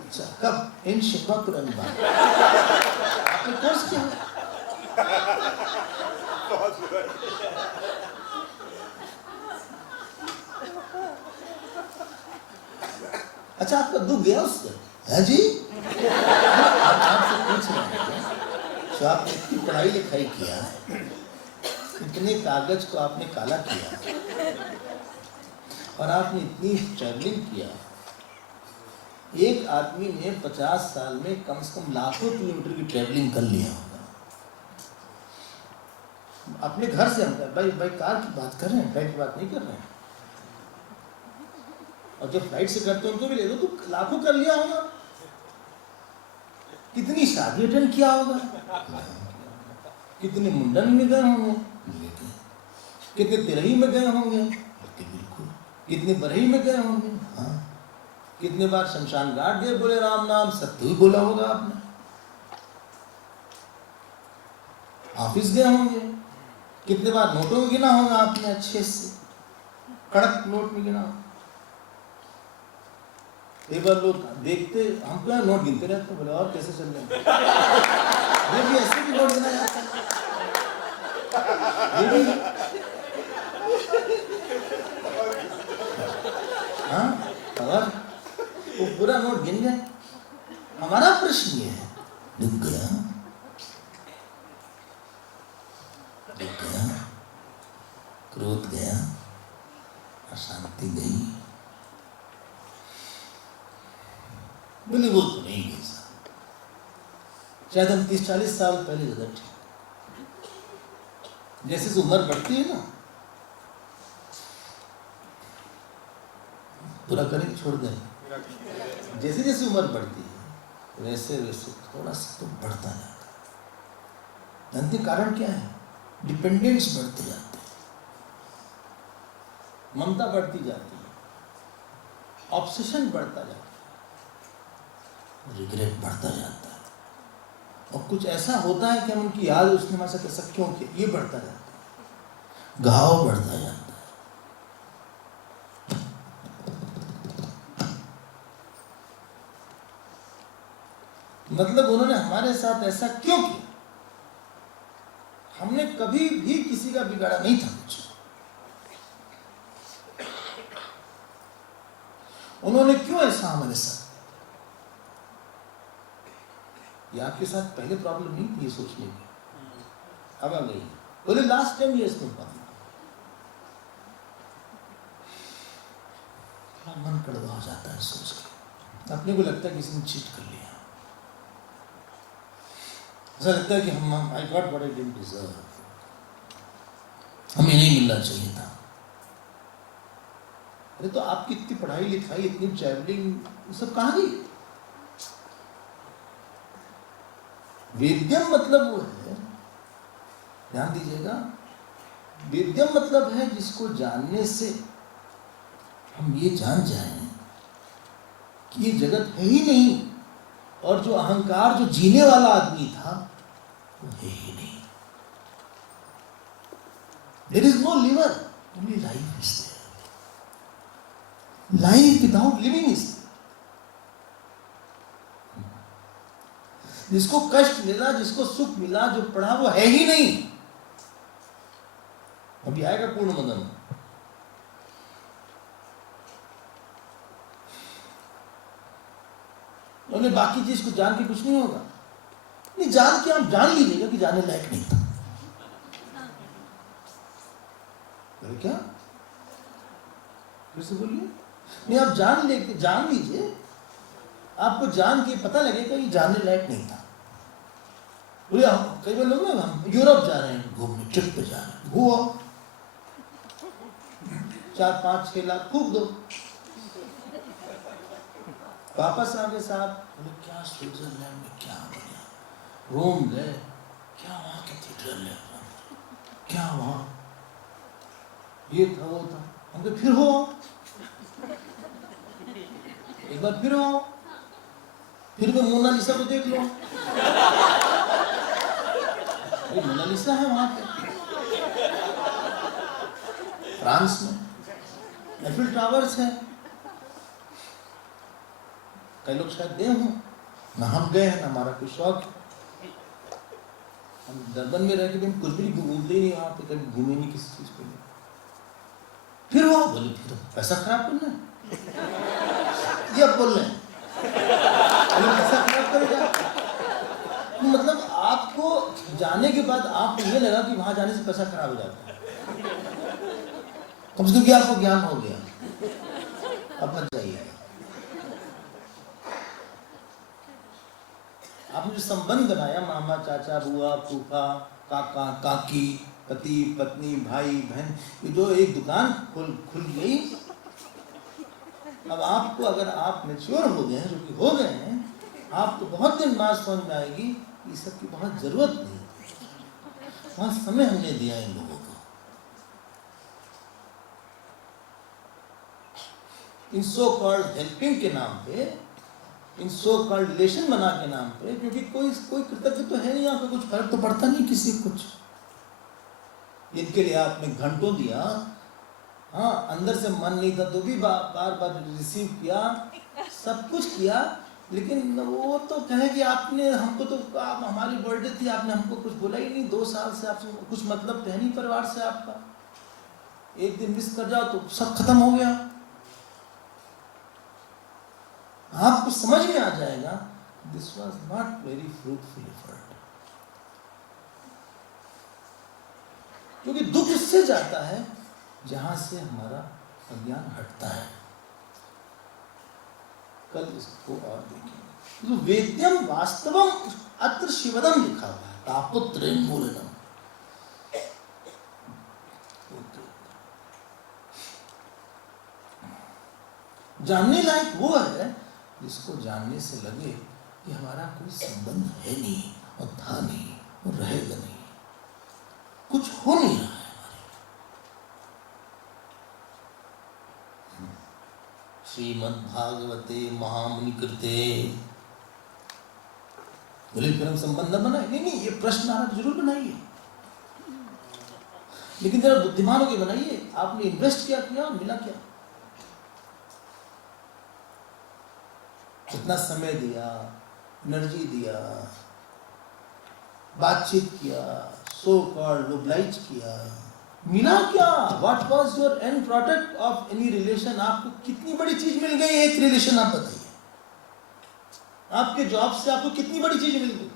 अच्छा, कब? एंशिएंट, बहुत पुरानी बात। आपने कोर्स किया है? अच्छा, आपका दुख गया उससे? है जी? आपसे पूछ रहे हैं, तो आपने इतनी पढ़ाई लिखाई किया, इतने कागज को आपने काला किया, और आपने इतनी ट्रैवलिंग किया। एक आदमी ने 50 साल में कम से कम लाखों किलोमीटर की ट्रैवलिंग कर लिया होगा। अपने घर से हम भाई कार की बात कर रहे हैं, फ्लाइट की बात नहीं कर रहे हैं। और जब फ्लाइट से करते हो उनको भी ले लो, तो लाखों कर लिया होगा। कितनी शादी अटेंड किया होगा, कितने मुंडन में गए होंगे, कितने तिरही में गए होंगे, कितने बरही में गए होंगे, हाँ, कितने बार शमशान घाट गए, बोले राम नाम, सत्य ही बोला होगा आपने। ऑफिस गए होंगे, कितने बार नोटों में गिना होगा आपने, अच्छे से कड़क नोट में गिना। एक बार लोग देखते, हम क्या नोट गिनते रहते, बोले और कैसे चल रहे हैं, ये भी ऐसे भी नोट गिना जाता है, ये भी, हाँ, और वो पूरा नोट गिन गए। हमारा प्रश्न ये है, डूब गया, क्रोध गया, अशांति गई, बोले वो तो नहीं गई साहब, शायद हम 30-40 साल पहले ज्यादा ठीक। जैसे उम्र बढ़ती है ना, पूरा करें छोड़ दें, जैसे जैसे उम्र बढ़ती है वैसे वैसे थोड़ा सा तो बढ़ता जाता है। जानते कारण क्या है? डिपेंडेंस बढ़ते जाते हैं, ममता बढ़ती जाती है, ऑब्सेशन बढ़ता जाता है, रिग्रेट बढ़ता जाता है, और कुछ ऐसा होता है कि हम उनकी याद उसने हमारे साथ ऐसा क्यों किया, ये बढ़ता जाता है, घाव बढ़ता जाता है। मतलब उन्होंने हमारे साथ ऐसा क्यों किया? हमने कभी भी किसी का बिगाड़ा नहीं था कुछ। उन्होंने क्यों ऐसा हमारे साथ? ये आपके साथ पहले प्रॉब्लम नहीं थी ये सोचने की, अब आ गई। बोले लास्ट 10 years में प्रॉब्लम, मन कड़वा हो जाता है सोच के, अपने को लगता है किसी ने चीट कर लिया, ऐसा लगता है कि हम I got what I didn't deserve, हमें नहीं मिलना चाहिए था। अरे तो आपकी इतनी पढ़ाई लिखाई, इतनी ट्रैवलिंग, ये सब कहाँ गई? वेद्यम मतलब वो है, ध्यान दीजिएगा, वेद्यम मतलब है जिसको जानने से हम ये जान जाएं कि ये जगत है ही नहीं, और जो अहंकार जो जीने वाला आदमी था वो है ही नहीं। There is no liver, only life is there. Life without living is there. जिसको कष्ट मिला, जिसको सुख मिला, जो पढ़ा, वो है ही नहीं। अभी आएगा पूर्ण मदन। उन्हें बाकी चीज को जान के कुछ नहीं होगा, नहीं जान के आप जान लीजिएगा कि जाने लायक नहीं था। क्या फिर से बोलिए? नहीं, आप जान लीजिए, आपको जान के पता लगेगा ये जानने लायक नहीं था। बोले हम कई बार लोग ना, हम यूरोप जा रहे हैं घूमने, ट्रिप पे जा रहे हैं, घूमो 4-5-6 लाख फूक दो, वापस आ गए साहब, बोले क्या स्विट्जरलैंड में क्या बढ़िया, रोम गए, क्या वहाँ कैथेड्रल है, क्या वहाँ ये था वो था, हम कहे फिर हो, एक बार फिर हो, फिर वो मोनालिसा को देख लो, ये मोनालिसा है वहां पे फ्रांस में, एफिल टावर्स है, कई लोग शायद गए हों, ना हम गए हैं, ना हमारा कोई शौक, हम दर्बन में रह के भी कुछ भी घूमते ही नहीं, वहां पे कभी घूमे नहीं किसी चीज पे। फिर वो बोले फिर पैसा खराब करना है, ये अब बोल रहे हैं पैसा खराब करेगा, मतलब आपको जाने के बाद आपको ये लगा कि वहां जाने से पैसा खराब हो जाता है, कम से कम आपको ज्ञान हो गया, अब मत जाइए। आपने जो संबंध बनाया, मामा, चाचा, बुआ, फूफा, काका, काकी, पति, पत्नी, भाई, बहन, ये जो एक दुकान खुल गई, अब आपको, अगर आप मैच्योर हो गए हैं, जो कि हो गए हैं, आपको बहुत दिन बाद समझ में आएगी ये सब की बहुत जरूरत नहीं, वहां समय हमने दिया इन लोगों को, इन सो कॉल्ड हेल्पिंग के नाम पे, इन सो कॉल्ड रिलेशन बना के नाम पे, क्योंकि कोई कृतज्ञ तो है नहीं, आपको कुछ फर्क तो पड़ता नहीं किसी कुछ, इनके लिए आपने घंटों दिया, हाँ अंदर से मन नहीं था तो भी बार बार रिसीव किया, सब कुछ किया, लेकिन वो तो कहे कि आपने हमको तो, आप हमारी बर्थडे थी, आपने हमको कुछ बोला ही नहीं, 2 साल से आपसे कुछ मतलब है नहीं परिवार से आपका, एक दिन मिस कर जाओ तो सब खत्म हो गया। आपको समझ में आ जाएगा this was not very fruitful effort, क्योंकि दुख इससे जाता है जहां से हमारा अज्ञान हटता है। कल इसको और देखेंगे। तो वेद्यम वास्तवम अत्र शिवदम लिखा हुआ है, तापुत्र मूलनम, जानने लायक वो है जिसको जानने से लगे कि हमारा कोई संबंध है नहीं, और था नहीं, और रहेगा नहीं, कुछ हो नहीं रहा है हमारे। श्रीमद्भागवते महामुनि कृते, बोले फिर हम संबंध न बनाए, नहीं, ये प्रश्न आप जरूर बनाइए, लेकिन जरा बुद्धिमान होकर बनाइए, आपने इन्वेस्ट क्या किया और मिला क्या, कितना समय दिया, एनर्जी दिया, बातचीत किया, सो कॉल्ड ओब्लाइज किया, मिला क्या, what was your and product of any relation, आपको कितनी बड़ी चीज मिल गई एक रिलेशन, आप बताइए, आपके जॉब से आपको कितनी बड़ी चीज मिल गई,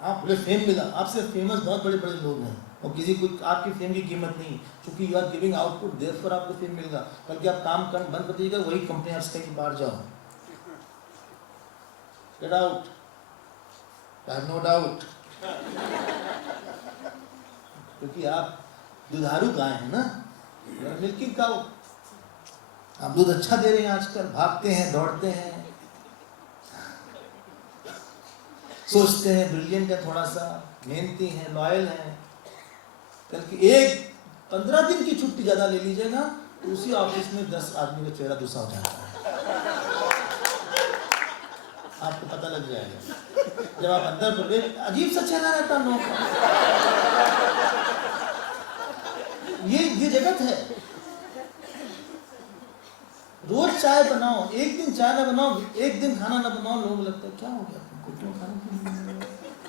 आप बोले फेम मिला, आपसे फेमस बहुत बड़े बड़े लोग हैं, और किसी को आपकी फेम की कीमत नहीं, क्योंकि you are giving output, therefore आपको फेम मिलेगा। बल्कि आप काम कर बंद कर दीजिएगा, वही कंपनी आपसे कहीं बाहर जाओ, get out, I have no doubt. क्योंकि आप दुधारू गाय हैं ना, मिल्किंग काऊ। आप दूध अच्छा दे रहे हैं आजकल, भागते हैं, दौड़ते हैं, सोचते हैं, ब्रिलियंट है, थोड़ा सा मेहनती हैं, लॉयल हैं। कल की 15 दिन की छुट्टी ज्यादा ले लीजिएगा तो उसी ऑफिस में 10 आदमी का चेहरा दूसरा हो जाता है, आपको पता लग जाएगा। जब आप अंदर प्रवेश, अजीब सा चेहरा रहता लोगों का। ये जगत है। रोज चाय बनाओ, एक दिन चाय ना बनाओ, एक दिन खाना ना बनाओ, लोगों को लगता है क्या हो गया तुमको, क्यों खाना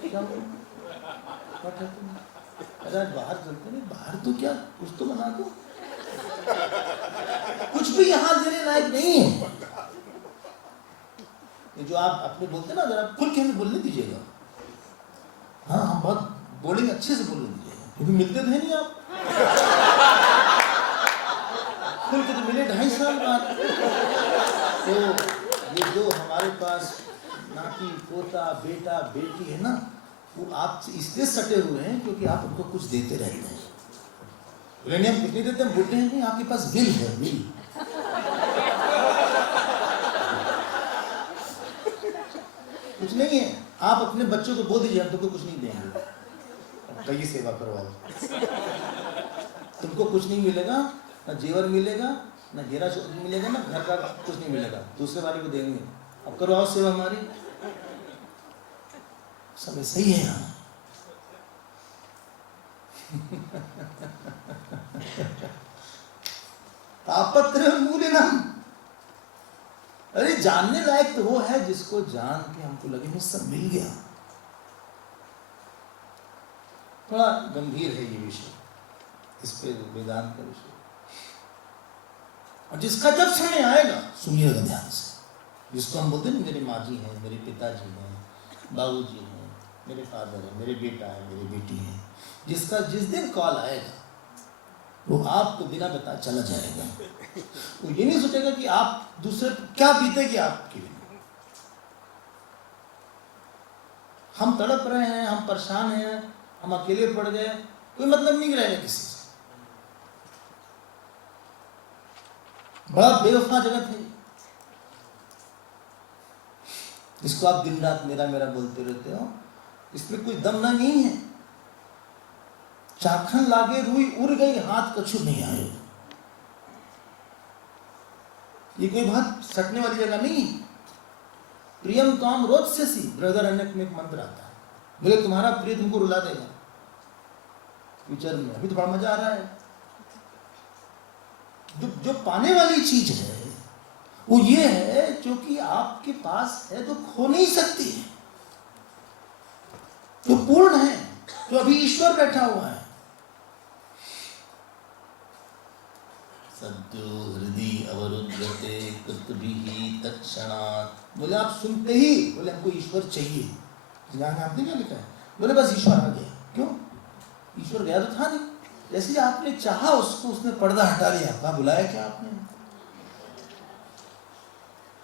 क्या हो गया, अरे बाहर चलते नहीं, बाहर तो क्या कुछ तो बना दो, कुछ भी यहाँ देने लायक नहीं है। ये जो आप अपने बोलते हैं ना, अगर आप खुल के हमें बोलने दीजिएगा, हाँ हम बहुत बोलेंगे, अच्छे से बोलने दीजिएगा, क्योंकि मिलते थे नहीं आप, खुल के तो मिले 2.5 साल बाद। तो ये जो हमारे पास नाती पोता बेटा बेटी है ना, वो आपसे इसलिए सटे हुए हैं क्योंकि आप उनको कुछ देते रहते हैं। हम कितनी देते हैं, बुढ़े हैं नहीं, आपके पास बिल है, बिल। कुछ नहीं है, आप अपने बच्चों को बोल दीजिए हम तुमको कुछ नहीं देंगे, कई सेवा करवाओ, तुमको कुछ नहीं मिलेगा, ना जेवर मिलेगा, ना हीरा मिलेगा, ना घर का कुछ नहीं मिलेगा, दूसरे वाले को देंगे, अब करवाओ सेवा हमारी। सब सही है यहाँ। तापत्र मूल्यम, अरे जानने लायक तो वो है जिसको जान के हमको लगे मुझे सब मिल गया। थोड़ा गंभीर है ये विषय, इस पे वेदांत का विषय, और जिसका जब समय आएगा सुनिएगा ध्यान से, जिसको हम बोलते हैं मेरे माँ जी हैं, मेरे पिताजी हैं, बाबूजी हैं, मेरे फादर है, मेरे बेटा है, मेरी बेटी है, जिसका जिस दिन कॉल आएगा वो आपको बिना बता चला जाएगा। वो ये नहीं सोचेगा कि आप दूसरे क्या बीतेगी आपकी बिना। हम तड़प रहे हैं, हम परेशान हैं, हम अकेले पड़ गए, कोई मतलब नहीं रहेगा किसी से। बड़ा बेवफा जगत है जिसको आप दिन रात मेरा मेरा बोलते रहते हो, इसमें कोई दम ना नहीं है। चाखन लागे रुई उड़ गई, हाथ कछु नहीं आए। ये कोई बात सटने वाली जगह नहीं। प्रियम काम रोत्स्यसि, बृहदारण्यक में एक मंत्र आता है, बोले तुम्हारा प्रिय तुमको रुला देगा फ्यूचर में, अभी तो बड़ा मजा आ रहा है। जो पाने वाली चीज है वो ये है जो कि आपके पास है, तो खो नहीं सकती है, जो पूर्ण है, जो अभी ईश्वर बैठा हुआ है। सद्यो हृदय अवरुद्धते कृतभिः तत्क्षणात्, बोले आप सुनते ही बोले हमको ईश्वर चाहिए। यहाँ आपने क्या लिखा है, बोले बस ईश्वर आ गया। क्यों? ईश्वर गया तो था नहीं, जैसे आपने चाहा उसको उसने पर्दा हटा लिया, कहा बुलाया क्या आपने?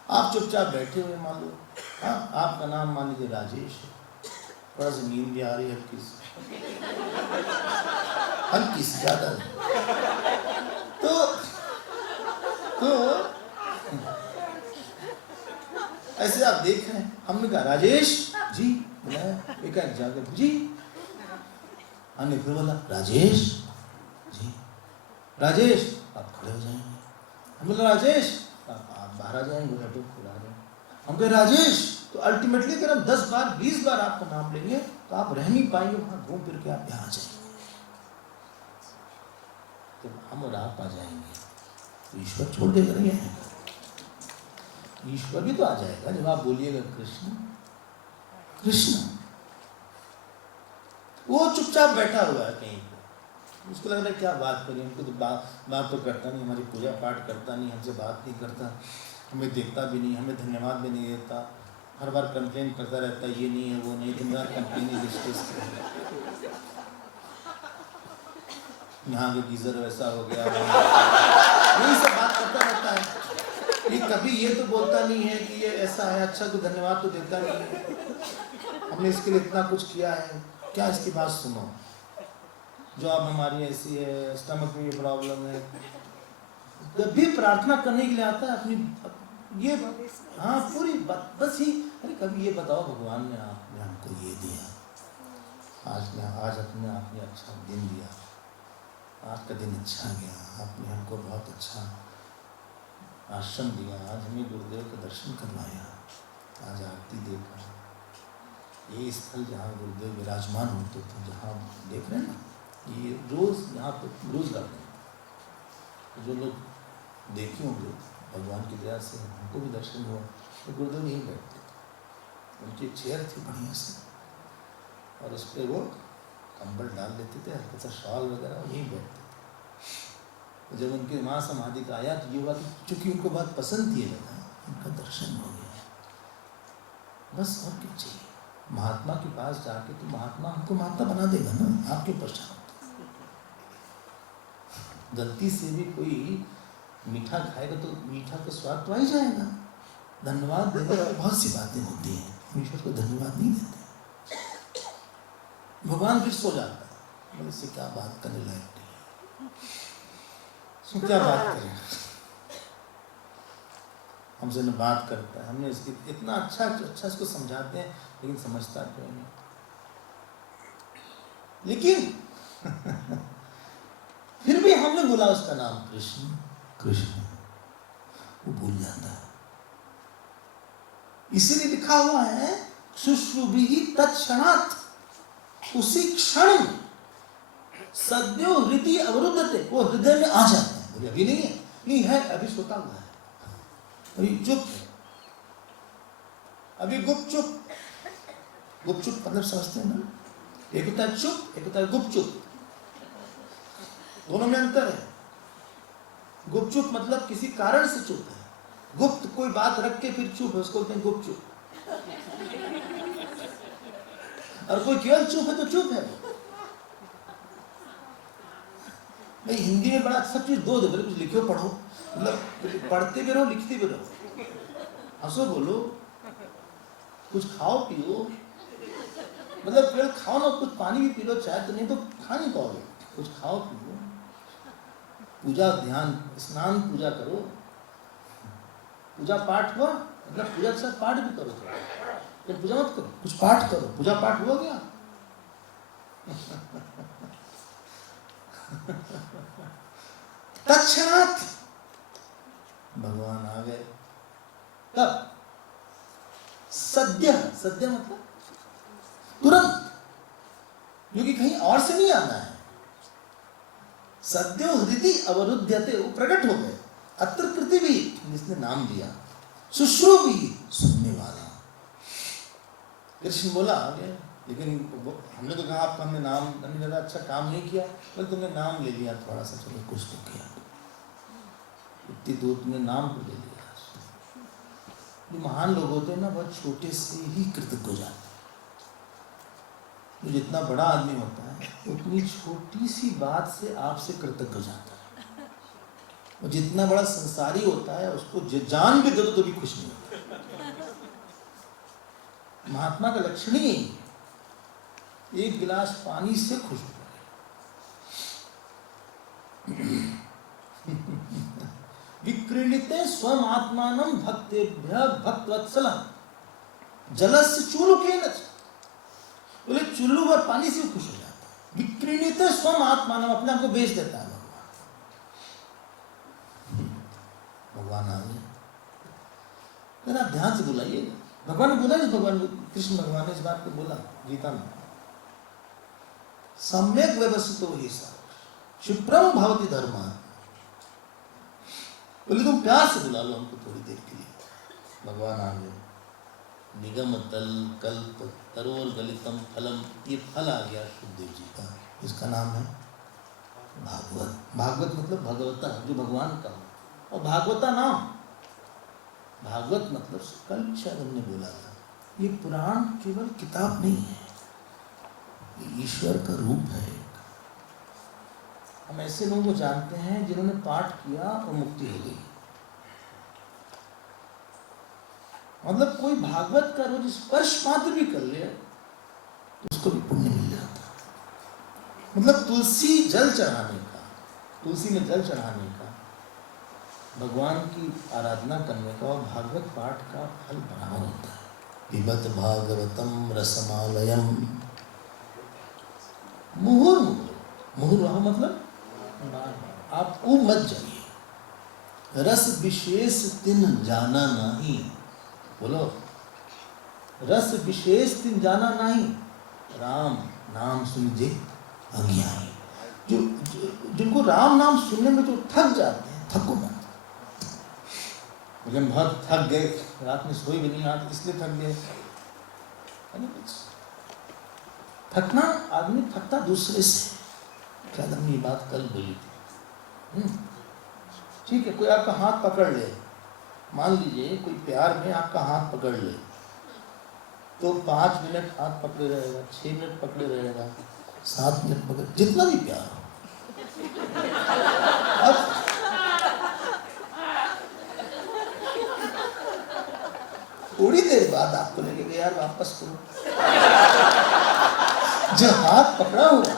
आप चुपचाप बैठे हुए मान लो, हाँ आपका नाम मान लीजिए राजेश है, थोड़ा सा नींद भी आ रही है हल्की सी ज्यादा नहीं, तो ऐसे आप देख रहे हैं। हमने कहा राजेश जी, बुलाया, एक जाकर जी, हमने फिर बोला राजेश जी, राजेश आप खड़े हो जाएंगे, हम बोला राजेश आप बाहर आ जाएंगे, हम कहे राजेश, तो अल्टीमेटली अगर हम 10 बार 20 बार आपका नाम लेंगे तो आप रह नहीं पाएंगे, वहां घूम फिर के आप यहाँ आ जाएंगे। तो हम और आप आ जाएंगे तो ईश्वर छोड़ देगा नहीं है, ईश्वर भी तो आ जाएगा जब आप बोलिएगा कृष्ण कृष्ण। वो चुपचाप बैठा हुआ है कहीं पे, उसको लग रहा है क्या बात करें, हमको तो बात तो करता नहीं, हमारी पूजा पाठ करता नहीं, हमसे बात नहीं करता, हमें देखता भी नहीं, हमें धन्यवाद भी नहीं देता, हर बार कंप्लेन करता रहता है, ये नहीं है वो नहीं, दिन रात कंप्लेन डिस्कस यहाँ का गीजर वैसा हो गया, यही सब बात करता रहता है। ये कभी ये तो बोलता नहीं है कि ये ऐसा है, अच्छा तो धन्यवाद तो देता नहीं है, हमने इसके लिए इतना कुछ किया है, क्या इसकी बात सुनो, जो आप हमारी ऐसी है, स्टमक में ये प्रॉब्लम है। जब भी प्रार्थना करने के लिए आता है अपनी ये हाँ पूरी बात बस ही, अरे कभी ये बताओ भगवान ने आपने हमको ये दिया, आज अपने आपने अच्छा दिन दिया, आज का दिन अच्छा गया, आपने हमको बहुत अच्छा आश्रम दिया, आज हमें गुरुदेव का दर्शन करवाया, आज आरती देखा, ये स्थल जहाँ गुरुदेव विराजमान होते थे, जहाँ देख रहे हैं ना, ये रोज यहाँ पर रोज गाते हैं। जो लोग देखे होंगे भगवान की दया से हमको भी दर्शन हुआ, तो गुरुदेव यहीं बैठते थे, उनकी चेयर थी बढ़िया से, और उस पर वो कंबल डाल देते थे, हल्का सा शॉल वगैरह, यहीं बैठते थे। जब उनके माँ समाधि का आया तो ये हुआ कि चूंकि उनको बहुत पसंद थी लगा, उनका दर्शन हो गया, बस और क्या चाहिए। महात्मा के पास जाके तो महात्मा हमको महात्मा बना देगा ना, आपके पश्चात गलती से भी कोई मीठा खाएगा तो मीठा का स्वाद तो आ ही जाएगा, धन्यवाद देगा तो बहुत सी बातें होती हैं, ईश्वर को धन्यवाद नहीं देते। भगवान फिर सो जाता है, बोले से क्या बात करने लायक नहीं, सो क्या बात करें, हमसे न बात करता है, हमने इसकी इतना अच्छा इसको समझाते हैं लेकिन समझता क्यों नहीं। लेकिन फिर भी हमने बोला उसका नाम कृष्ण कृष्ण, वो भूल जाता है। इसीलिए लिखा हुआ है शुश्रूभिः तत्क्षणात्, उसी क्षण सद्यो हृदय अवरुद्धते, वो हृदय में आ जाता है। बोले अभी नहीं है, नहीं है अभी सोता हुआ है, अभी चुप है, अभी गुपचुप। गुपचुप मतलब समझते हैं ना, एक होता है चुप, एक होता है गुपचुप, दोनों में अंतर है। गुपचुप मतलब किसी कारण से चुप है, गुप्त कोई बात रख के फिर चुप है, उसको बोलते हैं गुपचुप। और कोई केवल चुप है तो चुप है। भाई हिंदी में बड़ा सब चीज दो दो, कुछ लिखो पढ़ो, मतलब पढ़ते भी रहो लिखते भी रहो, हंसो बोलो, कुछ खाओ पियो, मतलब केवल खाओ ना, कुछ पानी भी पी लो, चाय तो नहीं तो खा नहीं पाओगे, कुछ खाओ पियो, पूजा ध्यान स्नान पूजा करो, पूजा पाठ हुआ मतलब पूजा के साथ पाठ भी करो, तो पूजा मत करो, कुछ पाठ करो, पूजा पाठ हो गया। तत्क्षणात् भगवान आ गए, कब? सद्य, सद्य मतलब तुरंत, क्योंकि कहीं और से नहीं आना है। सद्यो हृदि अवरुध्यते, वो प्रकट हो गए। अत्र कृति भी, जिसने नाम दिया, शुश्रू भी, सुनने वाला। कृष्ण बोला आगे, लेकिन हमने तो कहा आपका हमने नाम हमने ज़्यादा अच्छा काम नहीं किया, पर तुमने नाम ले लिया थोड़ा सा, चलो कुछ तो किया, इतनी दूर तुमने नाम को ले लिया। जो महान लोग होते हैं ना, बहुत छोटे से ही कृतज्ञ हो जाते हैं। जो जितना बड़ा आदमी होता है उतनी छोटी सी बात से आपसे कृतज्ञ हो जाता है, और जितना बड़ा संसारी होता है उसको जान भी दो तो भी खुश नहीं होता। महात्मा का लक्षण ही एक गिलास पानी से खुश हो गए। विक्रीडिते स्वम आत्मानं भक्तेभ्य भक्तवत्सलम् जलस्य चूलुकेन, बोले चुल्लू और पानी से खुश हो जाता है। विक्रीडिते स्वम आत्मानं, अपने आप को बेच देता है भगवान। आ गए, फिर आप ध्यान से बुलाइएगा, भगवान ने बोला, भगवान कृष्ण भगवान ने इस बात को बोला गीता में, सम्यक व्यवस्थितो हि सा क्षिप्रम भवति धर्मा, बोले तुम प्यार से बुला लो हमको थोड़ी देर के लिए। भगवान आ गए, निगम तल कल्प तरोर गलितम फलम, ये फल आ गया सुखदेव जी का, इसका नाम है भागवत। भागवत मतलब भगवता, जो भगवान का हो, और भागवता नाम, भागवत मतलब कल शायद हमने बोला था, ये पुराण केवल किताब नहीं है, ये ईश्वर का रूप है। हम ऐसे लोगों को जानते हैं जिन्होंने पाठ किया और मुक्ति हो गई। मतलब कोई भागवत का रोज स्पर्श मात्र भी कर ले तो उसको भी पुण्य मिल जाता है। मतलब तुलसी जल चढ़ाने का, तुलसी में जल चढ़ाने का, भगवान की आराधना करने का और भागवत पाठ का फल बराबर होता है। पिबत भागवतम रसमालयम मुहुर्मुहुः, मुहुर्मुहुः मतलब आप ऊब मत जाइए। रस विशेष तिन जाना नहीं, बोलो रस विशेष तिन जाना नहीं, राम नाम सुनिए अज्ञानी। जिनको राम नाम सुनने में जो थक जाते हैं, थको मत। मुझे बहुत थक गए, रात में सोई भी नहीं, आज इसलिए थक गए। थकना, आदमी थकता दूसरे से। क्या हमने ये बात कल बोली थी। ठीक है, कोई आपका हाथ पकड़ ले, मान लीजिए कोई प्यार में आपका हाथ पकड़ ले, तो 5 मिनट हाथ पकड़े रहेगा, 6 मिनट पकड़े रहेगा, 7 मिनट पकड़े, जितना भी प्यार हो। अब थोड़ी देर बाद आपको लगेगा यार वापस करो। जो हाथ पकड़ा हुआ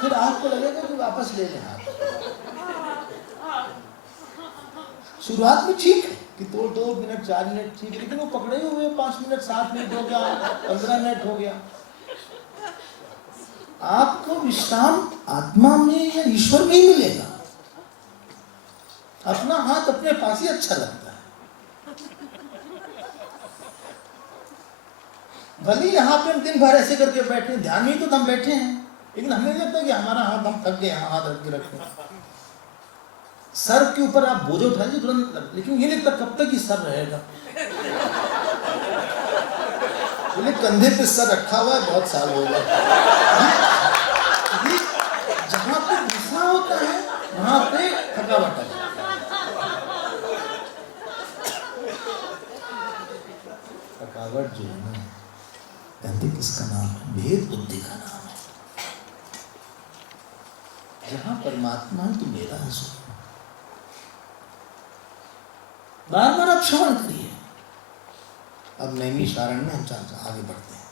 फिर आपको लगेगा कि वापस ले लें हाथ। शुरुआत में ठीक है कि 2 मिनट 4 मिनट ठीक है, लेकिन वो पकड़े हुए 5 मिनट 7 मिनट हो गया, 15 मिनट हो गया। आपको विश्राम आत्मा में या ईश्वर में ही मिलेगा। अपना हाथ अपने पास ही अच्छा लगता है। भले यहाँ पे हम दिन भर ऐसे करके बैठे, ध्यान में ही तो हम बैठे हैं, लेकिन हमें नहीं लगता कि हमारा हाथ, हम थक गए, हाथ रख के रखते हैं। सर के ऊपर आप बोझ उठाइए तुरंत, लेकिन ये लगता कब तक ही सर रहेगा। बोले कंधे पे सर रखा हुआ है, बहुत साल हो गए। जहाँ पे गुस्सा होता है वहां पे थकावट है। थकावट जो है ना, जानते किसका नाम है? भेद बुद्धि का नाम है। जहां परमात्मा है तो मेरा है सो। बार बार आप श्रवण करिए। अब नैमिषारण्य में हम आगे बढ़ते हैं।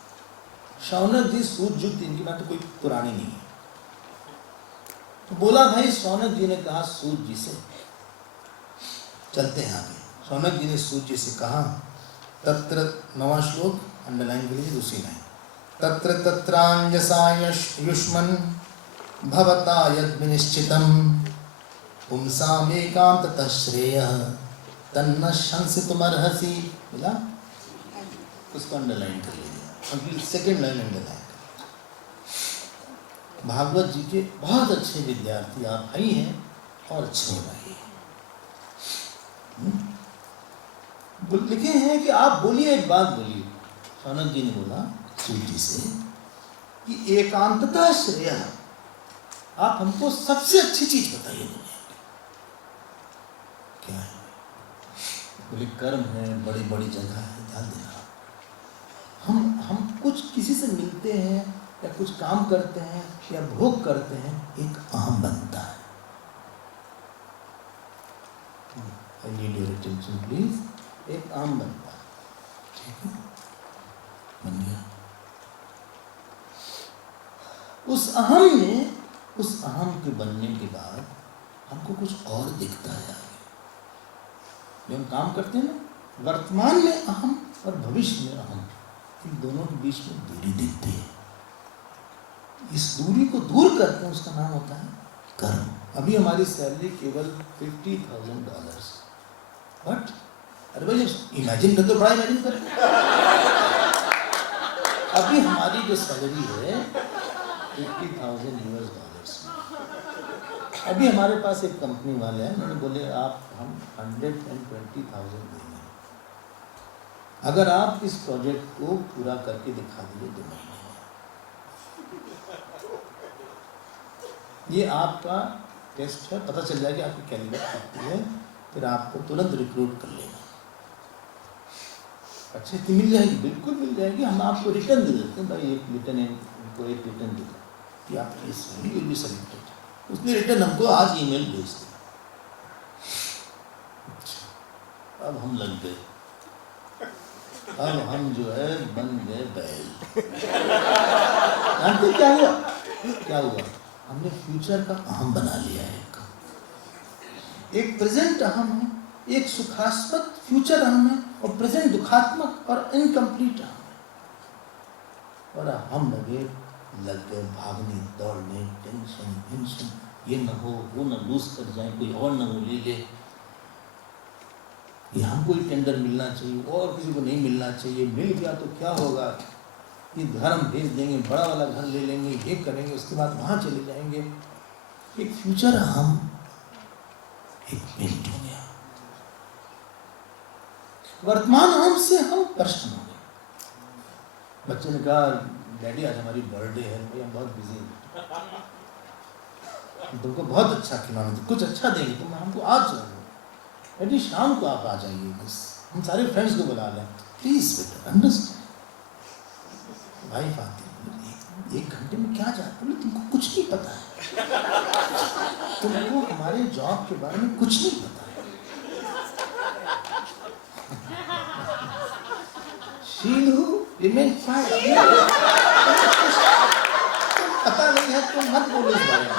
शौनक जी सूत युक्त, इनकी बात तो कोई पुरानी नहीं है। तो बोला भाई, शौनक जी ने कहा सूत जी से, चलते हैं आगे। शौनक जी ने सूत जी से कहा, तत्र 9वां श्लोक अंडरलाइन के लिए, दूसरी लाइन, तत्र तत्रान्यसा युष्मन् भवता यद् विनिश्चितं पुंसाम् एकान्ततः श्रेयः तन्न शंसितुमर्हसि। मिला? उसको अंडरलाइन कर लीजिए, सेकेंड लाइन अंडरलाइन। भागवत जी के बहुत अच्छे विद्यार्थी आप भाई हैं और अच्छे भाई हैं। लिखे हैं कि आप बोलिए, एक बात बोलिए। शौनक जी ने बोला सूत जी से कि एकांतता श्रेय, आप हमको सबसे अच्छी चीज बताइए दुनिया की। क्या है? बोले कर्म है, बड़ी बड़ी जगह है, ध्यान देना। हम कुछ किसी से मिलते हैं या कुछ काम करते हैं या भोग करते हैं, एक अहम बनता है। I need your attention please। एक अहम बनता है, ठीक है? बन गया। उस अहम के बनने के बाद हमको कुछ और दिखता है आगे। जो हम काम करते हैं ना, वर्तमान में अहम और भविष्य में अहम, इन दोनों के बीच में दूरी दिखती है। इस दूरी को दूर करते हैं, उसका नाम होता है कर्म। अभी हमारी सैलरी केवल $50,000, बट अरे भाई इमेजिन कर दो, बड़ा इमेजिन कर। अभी हमारी जो सैलरी है $50,000। अभी हमारे पास एक कंपनी वाले हैं, मैंने बोले आप हम 120,000 देंगे अगर आप इस प्रोजेक्ट को पूरा करके दिखा दिए 2 महीने में। ये आपका टेस्ट है, पता चल जाएगा आपकी कैलिबर कितनी है, फिर आपको तुरंत रिक्रूट कर लेगा। अच्छे की मिल जाएगी, बिल्कुल मिल जाएगी। हम आपको रिटर्न दे देते हैं, भाई एक रिटर्न इनको एक रिटर्न दे दो, ये आपकी विल बी सेलेक्टेड। उसने रिटर्न हमको आज ईमेल भेज दिया। अब हम लग गए, अब हम जो है बन गए बैल। जानते क्या हुआ? क्या हुआ? हमने फ्यूचर का अहम बना लिया है। एक प्रेजेंट अहम है, एक सुखास्पद फ्यूचर अहम है, और प्रेजेंट दुखात्मक और इनकम्प्लीट अहम है। और हम लग गए भागने दौड़ने, टेंशन, ये न हो, वो न लूज कर जाए, कोई और न वो ले ले, ये हमको ही टेंडर मिलना चाहिए और किसी को नहीं मिलना चाहिए, मिल गया तो क्या होगा, ये घर हम भेज देंगे, बड़ा वाला घर ले लेंगे, ये करेंगे, उसके बाद वहाँ चले जाएंगे। एक फ्यूचर हम एक पेंट हो गया। वर्तमान हम से हम परेशान हो गए। बच्चे ने कहा डैडी आज हमारी बर्थडे है, भाई हम बहुत बिजी हैं, तुमको बहुत अच्छा खिलाना, कुछ अच्छा देंगे, तुम हमको आज चाहिए, डैडी शाम को आप आ जाइए, बस हम सारे फ्रेंड्स को बुला लें, प्लीज बेटा अंडरस्टैंड। वाइफ आती है, 1 घंटे में क्या जाता है, तुमको कुछ नहीं पता है, तुमको हमारे जॉब के बारे में कुछ नहीं पता है। शीलू रिमेन फाइन, पता नहीं है तो मत बोलो इस बारे में।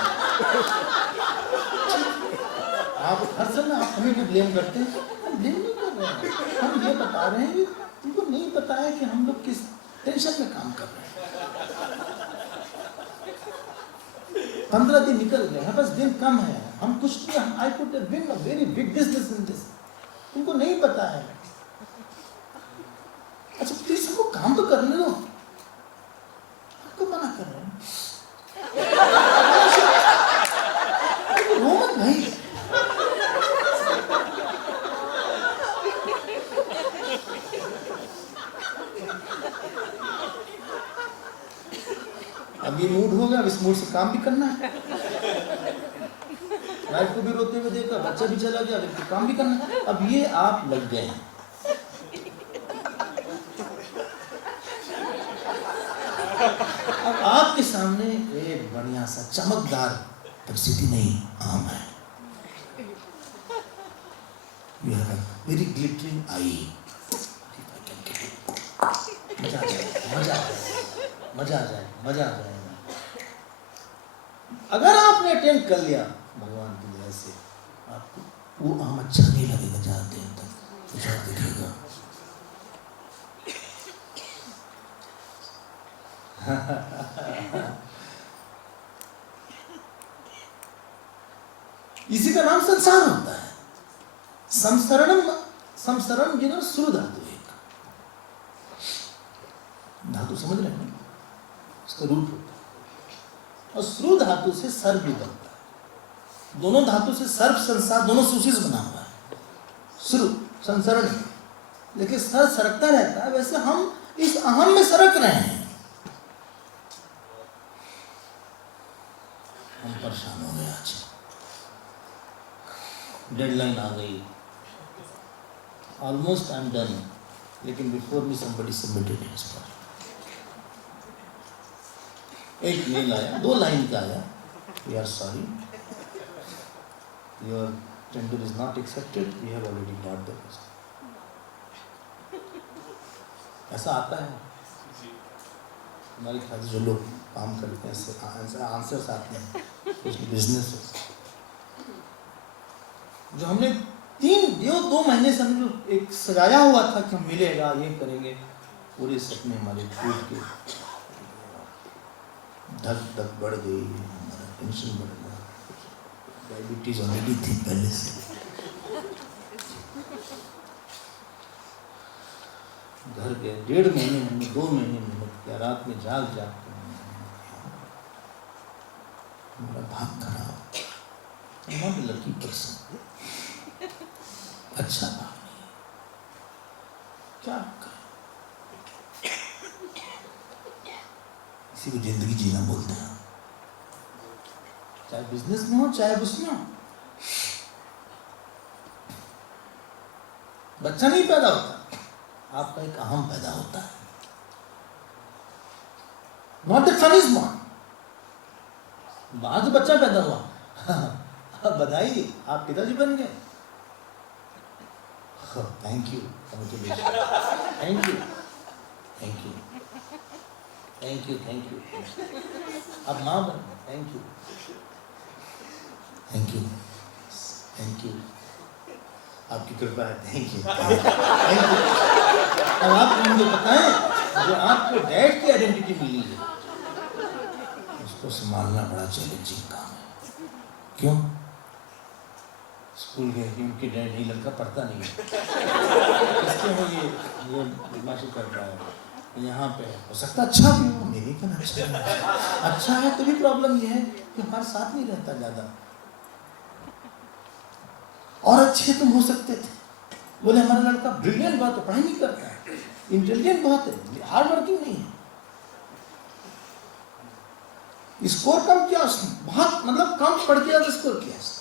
आप हर समय आप हमें भी ब्लेम करते हैं, हम ब्लेम नहीं कर रहे हैं, हम ये बता रहे हैं कि तुमको नहीं पता है कि हम लोग किस टेंशन में काम कर रहे हैं। 15 दिन निकल गए हैं, बस दिन कम है, हम कुछ नहीं, I could win a very big business in this, तुमको नहीं पता है। अच्छा प्लीज हमको काम तो करने दो, आपको मना कर रहे हैं, रो मत भाई। अब ये मूड हो गया, अब इस मूड से काम भी करना है, वाइफ को भी रोते हुए देखा, बच्चा भी चला गया, अब काम भी करना है। अब ये आप लग गए हैं, अब आपके सामने एक बढ़िया सा चमकदार परिस्थिति नहीं आम है, वेरी ग्लिटरिंग आई, मजा आ जाएगा। अगर आपने अटेंड कर लिया भगवान की दया से, आपको वो आम अच्छा नहीं लगेगा, जाते हैं तक कुछ और दिखेगा। इसी का नाम संसार होता है। संसरण गिना सुर धातु, एक धातु समझ रहे हैं, उसका रूप होता है, और श्रु धातु से सर्व भी बनता है, दोनों धातु से सर्व संसार, दोनों से उसी से बना हुआ है, श्रु संसरण, लेकिन सर सरकता रहता है, वैसे हम इस अहम में सरक रहे हैं, हम परेशान हो गए। आज डेडलाइन आ गई, ऑलमोस्ट आई एम डन, लेकिन before me somebody submitted his project. एक मेल आया, 2 लाइन का आया, we are sorry, your tender is not accepted, we have already got the project. ऐसा आता है हमारे ख्याल से, जो लोग काम करते हैं ऐसे आंसर्स आते हैं कुछ बिजनेस। जो हमने 2 महीने से हमने जो एक सजाया हुआ था कि हम मिलेगा, ये करेंगे, पूरे सपने हमारे टूट के, धक बढ़ गई, हमारा टेंशन बढ़ गया, डायबिटीज ऑलरेडी थी पहले से, घर गए, 1.5 महीने हमने 2 महीने मेहनत किया, रात में जाग के मेरा भाग खराब, नॉट लकी पर्सन, अच्छा भाग नहीं, क्या करें, इसी को जिंदगी जीना बोलते हैं, चाहे बिजनेस में हो चाहे उसमें हो। बच्चा नहीं पैदा होता, आपका एक अहम पैदा होता है, not the son is born. आज बच्चा पैदा हुआ, अब बधाई, आप पिताजी बन गए, thank you, congratulation, thank you, thank you, thank you, thank you, अब माँ बन, thank you, thank you, thank you, आपकी कृपा है, थैंक यू, थैंक यू। अब आप मुझे बताएं, जो आपको डैड की आइडेंटिटी मिली है, उसको संभालना बड़ा चैलेंजिंग काम है। क्यों? स्कूल गए कि उनके डैड ही लड़का पढ़ता नहीं है, इसके वो ये बदमाशी कर रहा है, यहाँ पे हो सकता अच्छा भी हो, मेरी क्या अच्छा है, अच्छा है तो भी प्रॉब्लम ये है कि हमारे साथ नहीं रहता ज़्यादा, और अच्छे तुम हो सकते थे, बोले हमारा लड़का ब्रिलियंट बात है, पढ़ाई नहीं करता है, इंटेलिजेंट बहुत है, हार्ड वर्किंग नहीं है, स्कोर कम किया उसने, बहुत मतलब कम पढ़ के ज्यादा स्कोर किया उसने।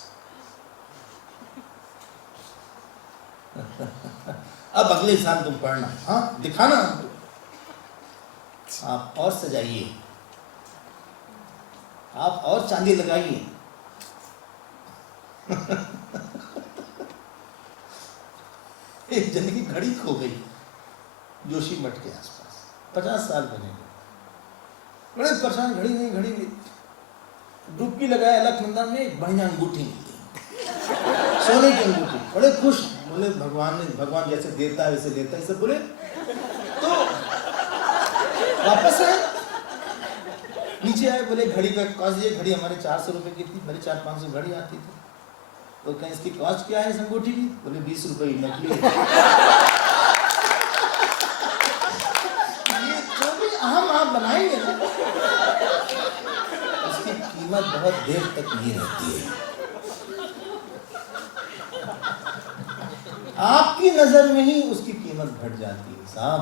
अब अगले साल तुम पढ़ना, हाँ दिखाना हमको, आप और सजाइए, आप और चांदी लगाइए। एक जन की घड़ी खो गई जोशी मठ के आसपास, 50 साल बने, बड़े परेशान, घड़ी नहीं, डुबकी लगाया अलकनंदा में, एक बढ़िया अंगूठी मिली, सोने की अंगूठी, बड़े खुश, बोले भगवान जैसे देता है वैसे लेता है, सब बोले, तो वापस आए, नीचे आए, बोले घड़ी का कॉस्ट, ये घड़ी हमारे 400 रुपए की थी, मेरे 400-500 घड़ी आती थी, तो कहीं इसकी कॉस्ट क्या है इस अंगूठी की, बोले 20 रुपए नकली है। ये जो भी अहम आप बनाएंगे ना, उसकी कीमत बहुत देर तक नहीं रहती है। आपकी नजर में ही उसकी कीमत घट जाती है साहब,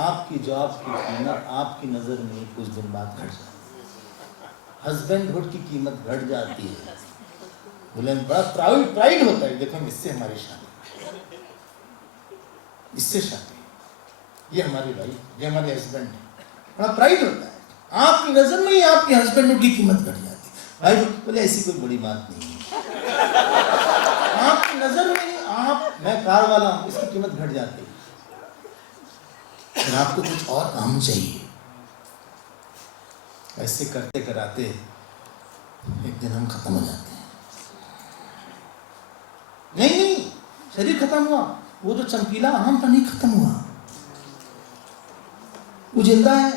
आपकी जॉब की कीमत आपकी नजर में ही कुछ दिन बाद घट जाती है, हस्बैंडहुड की कीमत घट जाती है, बोले बड़ा प्राइड होता है, देखो इससे हमारी शादी, इससे शादी, ये हमारी वाइफ, ये हमारे हस्बैंड है, बड़ा प्राइड होता है, आपकी नजर में ही आपके हस्बैंड की कीमत घट जाती है। भाई बोले ऐसी कोई बड़ी बात नहीं है, आपकी नजर में ही आप, मैं कार वाला हूं, इसकी कीमत घट जाती है, फिर आपको कुछ और काम चाहिए। ऐसे करते कराते एक दिन हम खत्म हो जाते हैं। नहीं, शरीर खत्म हुआ, वो जो चमकीला अहम था नहीं खत्म हुआ, वो जिंदा है,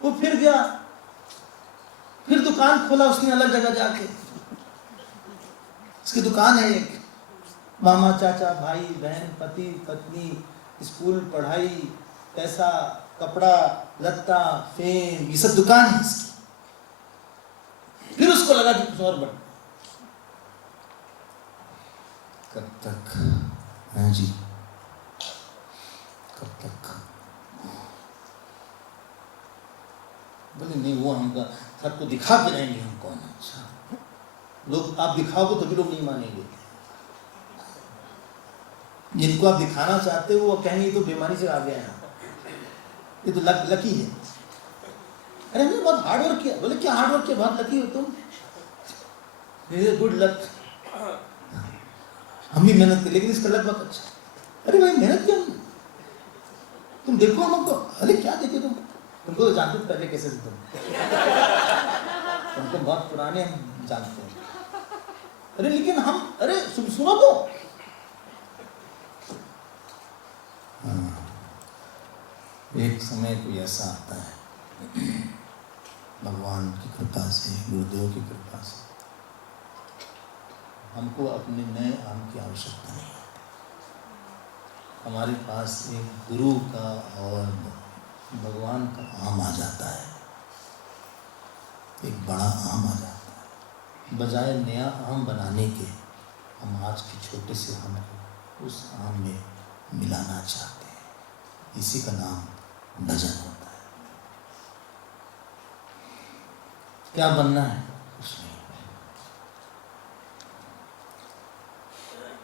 वो फिर गया, फिर दुकान खोला उसने अलग जगह जाके, उसकी दुकान है एक, मामा चाचा भाई बहन पति पत्नी, स्कूल पढ़ाई, पैसा कपड़ा लत्ता फेम, ये सब दुकान है इसकी। फिर उसको लगा कि कुछ और बढ़, कब तक हाँ जी, कब तक, बोले नहीं वो हमका सबको दिखा के रहेंगे हम कौन। अच्छा लोग आप दिखाओगे तो भी लोग नहीं मानेंगे, जिनको आप दिखाना चाहते हो वो कहेंगे तो बीमारी से आ गया है, ये तो लकी है। अरे हमने बहुत हार्ड वर्क किया, बोले क्या हार्ड वर्क किया, बहुत लकी हो तुम, गुड लक, हम भी मेहनत किए लेकिन इसका लक बहुत अच्छा। अरे भाई मेहनत क्यों, तुम देखो हमको, अरे क्या देखे तुमको तो जानते थे पहले कैसे थे तुमको बहुत पुराने हम जानते हैं, अरे लेकिन हम, अरे सुनो तो, एक समय कोई ऐसा आता है भगवान की कृपा से, गुरुदेव की कृपा से, हमको अपने नए आम की आवश्यकता नहीं है, हमारे पास एक गुरु का और भगवान का आम आ जाता है, एक बड़ा आम आ जाता है, बजाय नया आम बनाने के हम आज के छोटे से आम को उस आम में मिलाना चाहते हैं, इसी का नाम भजन होता है। क्या बनना है, कुछ नहीं,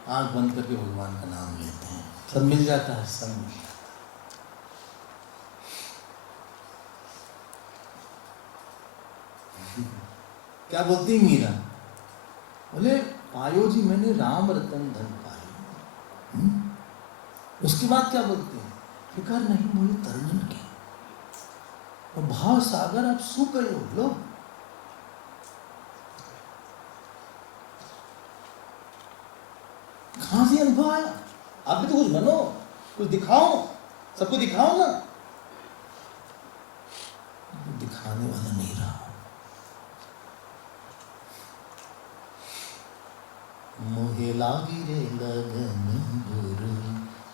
आँख बंद करके भगवान का नाम लेते हैं। सब मिल जाता है, सब मिल जाता है। क्या बोलती है मीरा? बोले पायो जी मैंने राम रतन धन पायो। उसके बाद क्या बोलते हैं? फिकर नहीं मोहे तरनन की, और भाव सागर आप सूख गए हो। लो कहां से अनुभव आया? आप भी तो कुछ बनो, कुछ दिखाओ, सबको दिखाओ ना। दिखाने वाला नहीं रहा। मोहे लागी रे लगन गुरु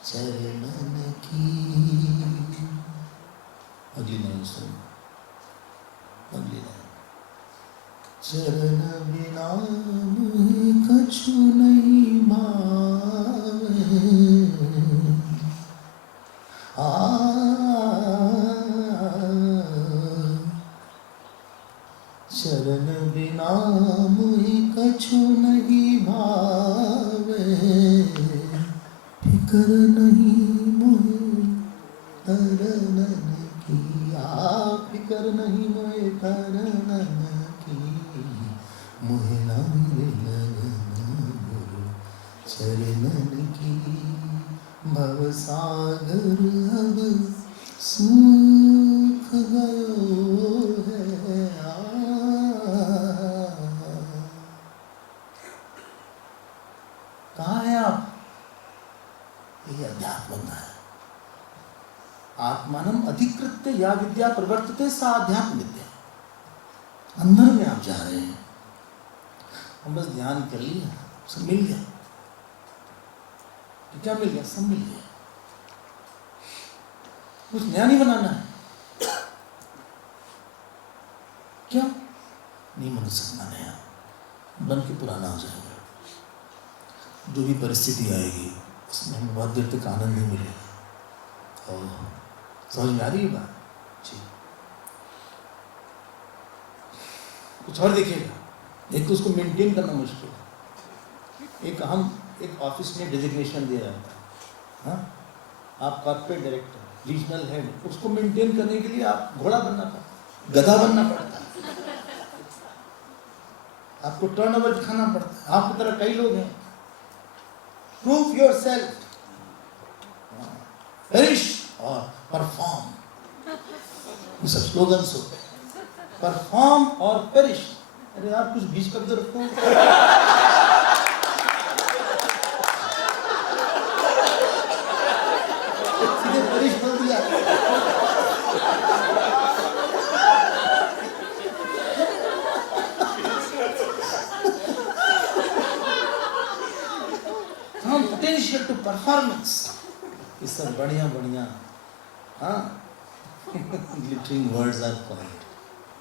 चरणन की। अगली लाइन सुनो, अगली लाइन। चरण बिना मोहि कछु नहीं भावे, चरण बिना मोहि कछु नहीं भावे, फिकर नहीं मोहे तरनन की। फिकर नहीं मोहे तरनन की, मोहे लागे लगन गुरु चरणन की। भव सागर अब सूख गयो है। कहाँ है आप? ये अध्यात्म है। आत्मानम अधिकृत्य या विद्या प्रवर्तते सा अध्यात्म विद्या। अंदर में आप जा रहे हैं। हम बस ध्यान कर लिया, सब मिल गया। तो क्या मिल गया? सब मिल गया। कुछ नया नहीं बनाना है। क्या नहीं बन सकता नया, बन के पुराना हो जाएगा। जो भी परिस्थिति आएगी उसमें हमें बहुत देर तक आनंद नहीं मिलेगा। और समझ में आ रही है बात? जी। कुछ और देखिएगा। एक तो उसको मेंटेन करना मुश्किल है। एक ऑफिस में डेजिग्नेशन दिया जाता है, हाँ? आप कॉर्पोरेट डायरेक्टर, रीजनल हेड, उसको मेंटेन करने के लिए आप घोड़ा बनना पड़ता है, गधा बनना पड़ता है, आपको टर्नओवर दिखाना पड़ता है। आपकी तरह कई लोग हैं। प्रूव योरसेल्फ, पेरिश और परफॉर्म, ये सब स्लोगन्स होते हैं। परफॉर्म और पेरिश। अरे यार कुछ बीच का भी रखो। सीधे पेरिश बोल दिया। फ्रॉम पोटेंशियल टू परफॉर्मेंस, ये सब बढ़िया बढ़िया, हाँ, glittering words are called.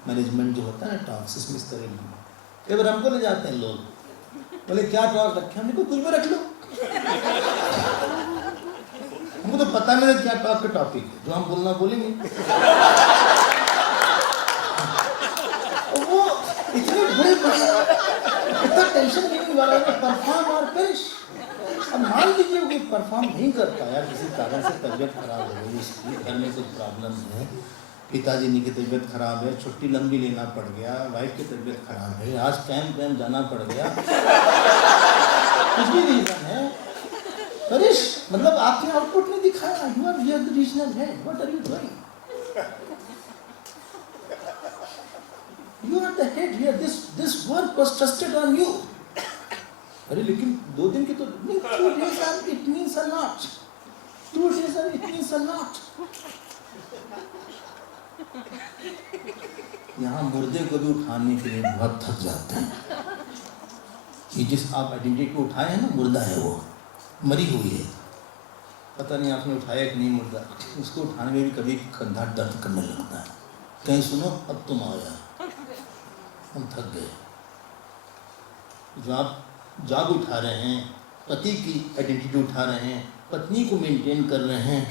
Management जो होता है ना, टॉक्स, इसमें इस तरह की कई बार हमको ले जाते हैं लोग, बोले क्या टॉक रखे? हमने को कुछ भी रख लो, हमको तो पता नहीं क्या टॉक का टॉपिक है, जो हम बोलना बोलेंगे। वो इतने बड़े इतना टेंशन नहीं वाला है, परफॉर्म और पेश। अब मान लीजिए कोई परफॉर्म नहीं करता यार, किसी कारण से तबीयत खराब हो गई, इसकी घर में कुछ प्रॉब्लम है, पिताजी की तबीयत खराब है, छुट्टी लंबी लेना पड़ गया, वाइफ की तबीयत खराब है, आज कैंप जाना पड़ गया, कुछ भी रीजन है, परेश, मतलब आपने आउटपुट नहीं दिखाया। You are the regional head, what are you doing? You are the head here, this work was trusted on you. अरे लेकिन 2 दिन की तो नहीं, 2 days and it means a lot. 2 days and it means a lot. यहाँ मुर्दे को भी उठाने के लिए बहुत थक जाते हैं। ये जिस आप आइडेंटिटी को उठाए हैं ना, मुर्दा है वो, मरी हुई है, पता नहीं आपने उठाया कि नहीं मुर्दा, उसको उठाने में भी कभी कंधा दर्द करने लगता है। कहीं सुनो अब तुम आओ यार, हम थक गए। जो आप जॉब उठा रहे हैं, पति की आइडेंटिटी उठा रहे हैं, पत्नी को मेंटेन कर रहे हैं।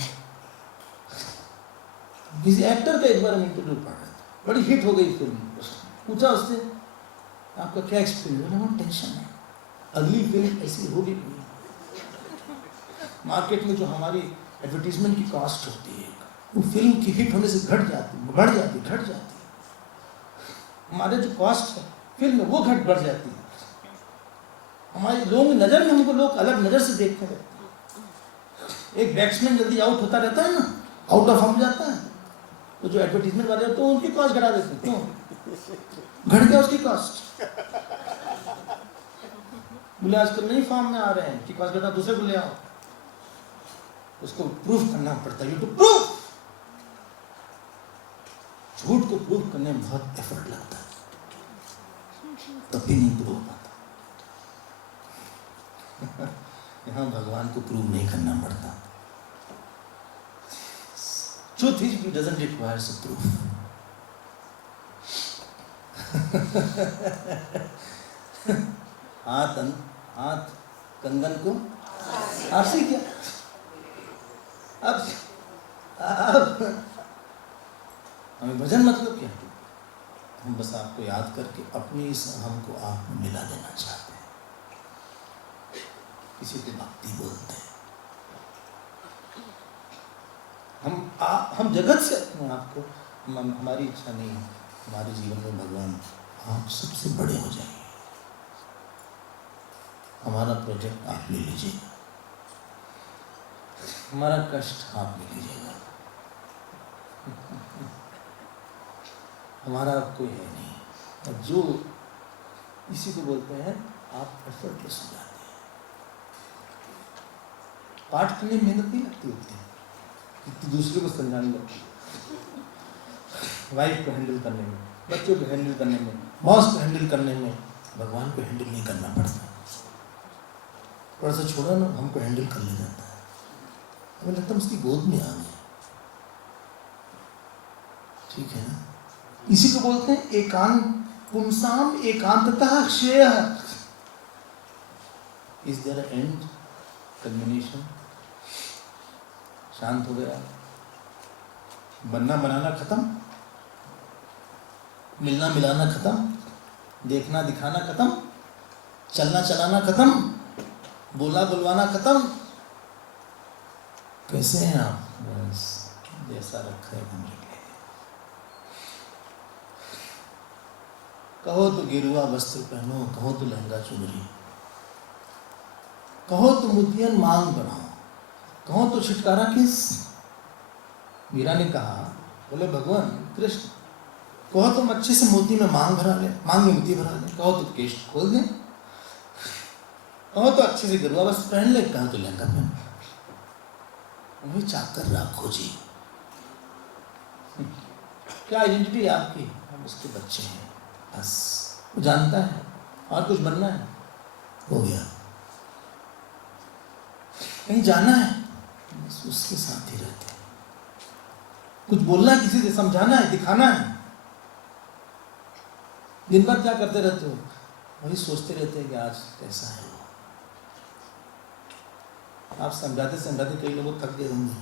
किसी एक्टर का एक बार हम इंटरव्यू पढ़ रहे थे, बड़ी हिट हो गई फिल्म, पूछा उससे आपका क्या एक्सपीरियंस? बहुत टेंशन है, अगली फिल्म ऐसी होगी नहीं। मार्केट में जो हमारी एडवर्टीजमेंट की कॉस्ट होती है, वो फिल्म की हिट होने से घट जाती, बढ़ जाती, घट जाती है। हमारे जो कॉस्ट है फिल्म में वो बढ़ जाती है। हमारे लोगों की नज़र में हमको लोग अलग नज़र से देखने लगते हैं। एक बैट्समैन जल्दी आउट होता रहता है ना, आउट ऑफ फॉर्म जाता है, तो जो एडवर्टीजमेंट वाले होते हैं उनकी कॉस्ट घटा देते हैं। क्यों घट गया उसकी कॉस्ट? बोले आजकल नहीं फॉर्म में आ रहे हैं कि कॉस्ट घटा, दूसरे को ले आओ। उसको प्रूफ करना पड़ता है, यू टू प्रूफ। झूठ को प्रूफ करने में बहुत एफर्ट लगता है, तब भी नहीं प्रूफ पाता। यहाँ भगवान को प्रूव नहीं करना पड़ता। Truth is, he doesn't require a proof. हाथ कंगन को आपसे क्या? अब हमें भजन मतलब क्या? हम बस आपको याद करके अपनी इस हमको आप मिला देना चाहते हैं। किसी को भक्ति बोलते हैं, हम जगत से अपने आपको, हमारी इच्छा नहीं है हमारे जीवन में भगवान आप सबसे बड़े हो जाइए। हमारा प्रोजेक्ट आप ले लीजिएगा, हमारा कष्ट आप ले लीजिएगा। हमारा कोई है नहीं। और जो इसी को बोलते हैं आप एफर्टलेस हो जाते हैं। पाठ करने में मेहनत नहीं लगती होती है, दूसरे को समझाने लगती है। वाइफ को हैंडल करने में, बच्चों को हैंडल करने में, बॉस को हैंडल करने में, भगवान को हैंडल नहीं करना पड़ता। थोड़ा सा छोड़ा ना, हमको हैंडल कर ले जाता है। हमें लगता है उसकी गोद में आ गए। ठीक है ना? इसी को बोलते हैं एकांत पुंसाम एकांततः श्रेयः। Is there end culmination? शांत हो गया, बनना बनाना खत्म, मिलना मिलाना खत्म, देखना दिखाना खत्म, चलना चलाना खत्म, बोला बुलवाना खत्म। कैसे हैं आप? बस जैसा रखा है हमने। कहो तो गेरुआ वस्त्र पहनो, कहो तो लहंगा चुनरी, कहो तो मुद्दियन मांग बनाओ, कहो तो छुटकारा किस। मीरा ने कहा, बोले भगवान कृष्ण, कहो तुम अच्छे से मोती में मांग भरा ले, मांग में मोती भरा ले, कहो तो केश खोल दे, कहो तो अच्छे से गेरुआ वस्त्र पहन ले, कहो तो लहंगा पहन। वही चाकर राखो जी। क्या आइडेंटिटी आपकी? हम उसके बच्चे हैं, बस। वो जानता है और कुछ बनना है, हो गया। कहीं जाना है, बस उसके साथ ही रहते हैं। कुछ बोलना है, किसी से समझाना है, दिखाना है। दिन भर क्या करते रहते हो? वही सोचते रहते हैं कि आज कैसा है वो। आप समझाते समझाते कई लोग थक गए होंगे।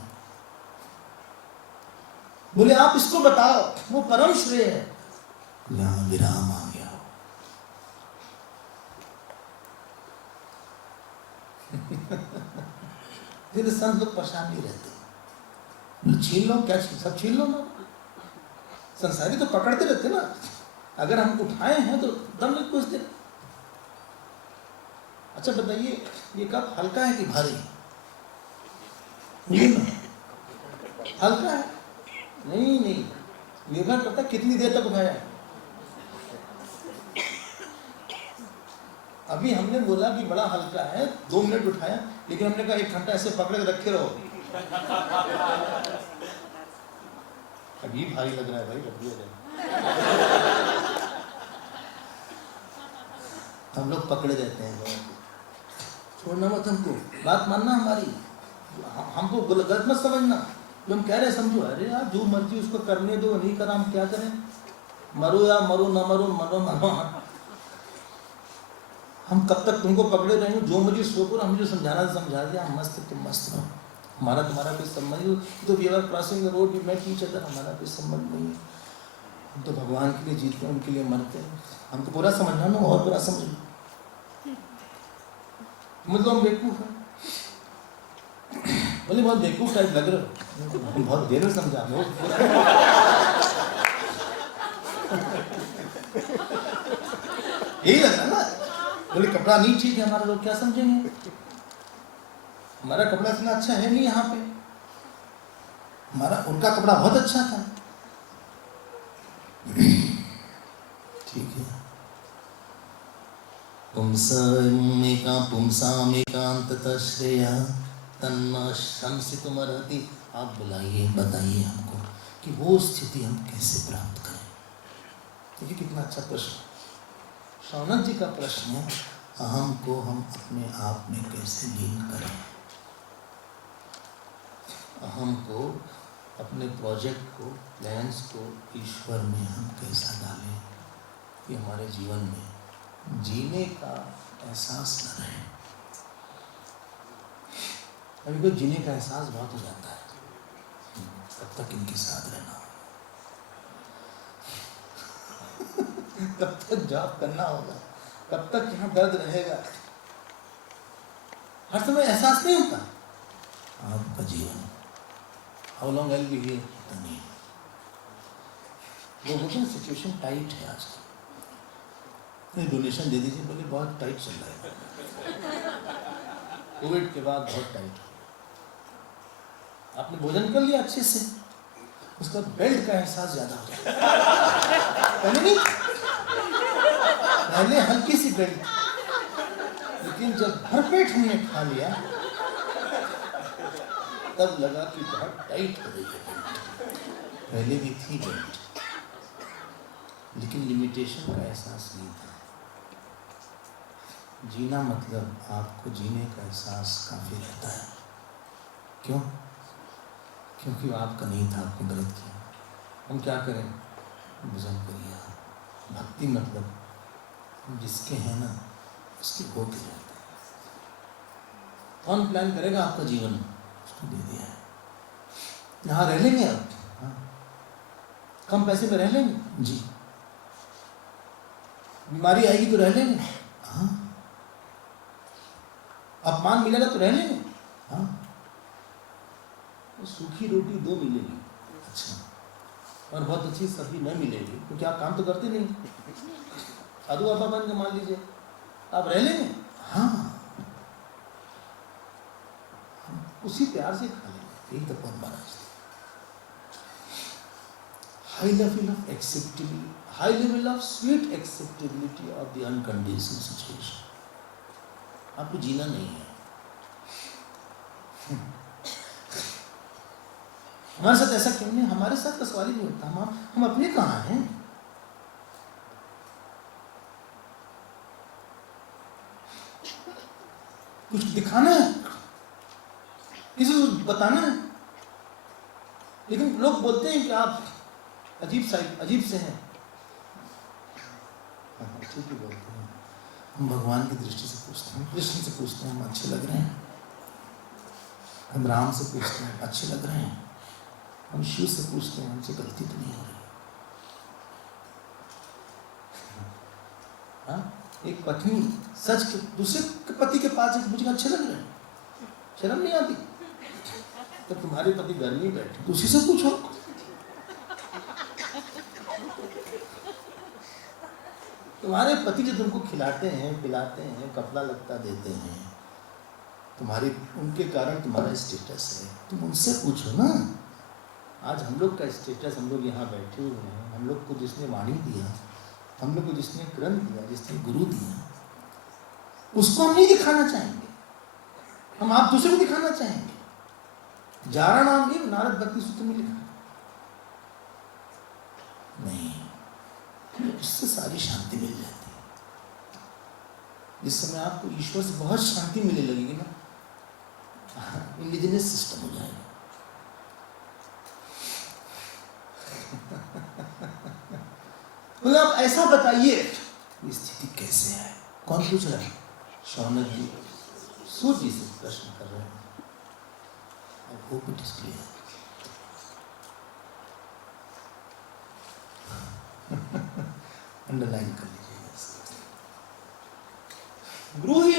बोले आप इसको बताओ, वो परम श्रेय है। यहाँ विराम आ गया। फिर संत लोग परेशान नहीं रहते। छीन लो, क्या सब छीन लो ना। संसारी तो पकड़ते रहते ना। अगर हम उठाए हैं तो दम नहीं पूछते। अच्छा बताइए, ये कप हल्का है कि भारी? हल्का है? नहीं, निर्भर करता कितनी देर तक उठाया। अभी हमने बोला कि बड़ा हल्का है, 2 मिनट उठाया, लेकिन हमने कहा 1 घंटा ऐसे पकड़े रखे रहो। अभी भारी लग रहा है भाई, रखिए रहे। हम लोग पकड़े रहते हैं। छोड़ना मत हमको, बात मानना हमारी। हमको गलत मत समझना। जो हम कह रहे हैं समझो। अरे यार जो मर्जी उसको करने दो, नहीं करा हम क्या करें? मरो या मरो, न मरो, मरो। हम कब तक तुमको पकड़े रहेंगे? जो मुझे सो करो, हम जो समझाना समझा दिया, हम मस्त तुम मस्त रहो। हमारा तुम्हारा कोई संबंध नहीं। तो we are crossing the road, we met each other, हमारा कोई संबंध नहीं है। हम तो भगवान के लिए जीते हैं, उनके लिए मरते हैं। हमको पूरा समझना ना, और पूरा समझ लो। मतलब हम बेवकूफ हैं। बोले बहुत बेवकूफ टाइप लग रहे हो, बहुत देर में समझा दो। यही लगा ना, बोले कपड़ा नहीं ठीक है हमारा, लोग क्या समझेंगे, हमारा कपड़ा इतना अच्छा है नहीं यहाँ पे, हमारा उनका कपड़ा बहुत अच्छा था। ठीक है, पुंसामेकांततः श्रेयः तन्मा शंसितुमर्हति। आप बुलाइए, बताइए हमको कि वो स्थिति हम कैसे प्राप्त करें। देखिए कितना अच्छा प्रश्न, शौनक जी का प्रश्न है, अहम को हम अपने आप में कैसे लीन करें, अहम को, अपने प्रोजेक्ट को, प्लान्स को ईश्वर में हम कैसा डालें कि हमारे जीवन में जीने का एहसास न रहे। अभी कोई जीने का एहसास बहुत हो जाता है, कब तक इनके साथ रहना, कब तक जॉब करना होगा, कब तक यहाँ दर्द रहेगा, हर समय एहसास नहीं होता। आपका जीवन how long I will be here, पता नहीं। वो होता है सिचुएशन टाइट है आज की, डोनेशन दे दीजिए, बोले बहुत टाइट चल रहा है, कोविड के बाद बहुत टाइट। आपने भोजन कर लिया अच्छे से, उसका बेल्ट का एहसास ज्यादा हो जाता है, पहले नहीं, पहले हल्की सी बेल्ट, लेकिन जब भरपेट हमने खा लिया तब लगा कि बहुत टाइट हो रही है बेल्ट। पहले भी थी बेल्ट, लेकिन लिमिटेशन का एहसास नहीं था। जीना मतलब आपको जीने का एहसास काफी रहता है। क्यों? क्योंकि वो आपका नहीं था, आपने गलत किया। हम क्या करें, भजन करिए। भक्ति मतलब जिसके हैं ना उसके होके रहते हैं। कौन प्लान करेगा आपका जीवन, उसको दे दिया है। यहाँ रह लेंगे आप, हाँ, कम पैसे में रह लेंगे जी, बीमारी आएगी तो रह लेंगे, हाँ, अपमान मिलेगा तो रह लेंगे, हाँ, तो सूखी रोटी 2 मिलेगी, अच्छा, और बहुत अच्छी सब्जी न मिलेगी, क्योंकि आप काम तो करते नहीं। साधु बाबा बन के मान लीजिए आप रह लेंगे, हाँ, उसी प्यार से खा लेंगे। यही तो बहुत महाराज, high level of acceptability, high level of sweet acceptability of the unconditional situation. आपको जीना नहीं है। हमारे साथ ऐसा क्यों नहीं, हमारे साथ का सवाल ही नहीं होता। हम अपने कहाँ हैं? कुछ दिखाना है, किसी को बताना है, लेकिन लोग बोलते हैं कि आप अजीब से हैं। ठीक ही बोलते हैं। हम भगवान की दृष्टि से पूछते हैं, कृष्ण से पूछते हैं, हम अच्छे लग रहे हैं। हम राम से पूछते हैं, अच्छे लग रहे हैं। हम शिव से पूछते हैं, हमसे गलती तो नहीं हो रही। हाँ, एक पत्नी सच के दूसरे के पति के पास मुझे अच्छे लग रहे हैं, शर्म नहीं आती? तो तुम्हारे पति घर में बैठे तो उसी से पूछो। तुम्हारे पति जो तुमको खिलाते हैं, पिलाते हैं, कपड़ा लगता देते हैं, तुम्हारे उनके कारण तुम्हारा स्टेटस है, तुम उनसे पूछो ना। आज हम लोग का स्टेटस, हम लोग यहाँ बैठे हुए हैं, हम लोग को जिसने वाणी दिया, हम लोग को जिसने ग्रंथ दिया, जिसने गुरु दिया, उसको हम नहीं दिखाना चाहेंगे। हम आप दूसरे को दिखाना चाहेंगे। जारा नाम ही नारद भक्ति सूत्र में लिखा नहीं, उससे सारी शांति मिल जाती है। जिस समय आपको ईश्वर से बहुत शांति मिलने लगेगी ना, इंडिजिनस सिस्टम हो जाएगा। तो आप ऐसा बताइए स्थिति कैसे है? कौन पूछ रहा है? शौनक जी सूर्य जी से प्रश्न कर रहे हैं। I hope it is clear. Underline कर लीजिएगा। गुरु ही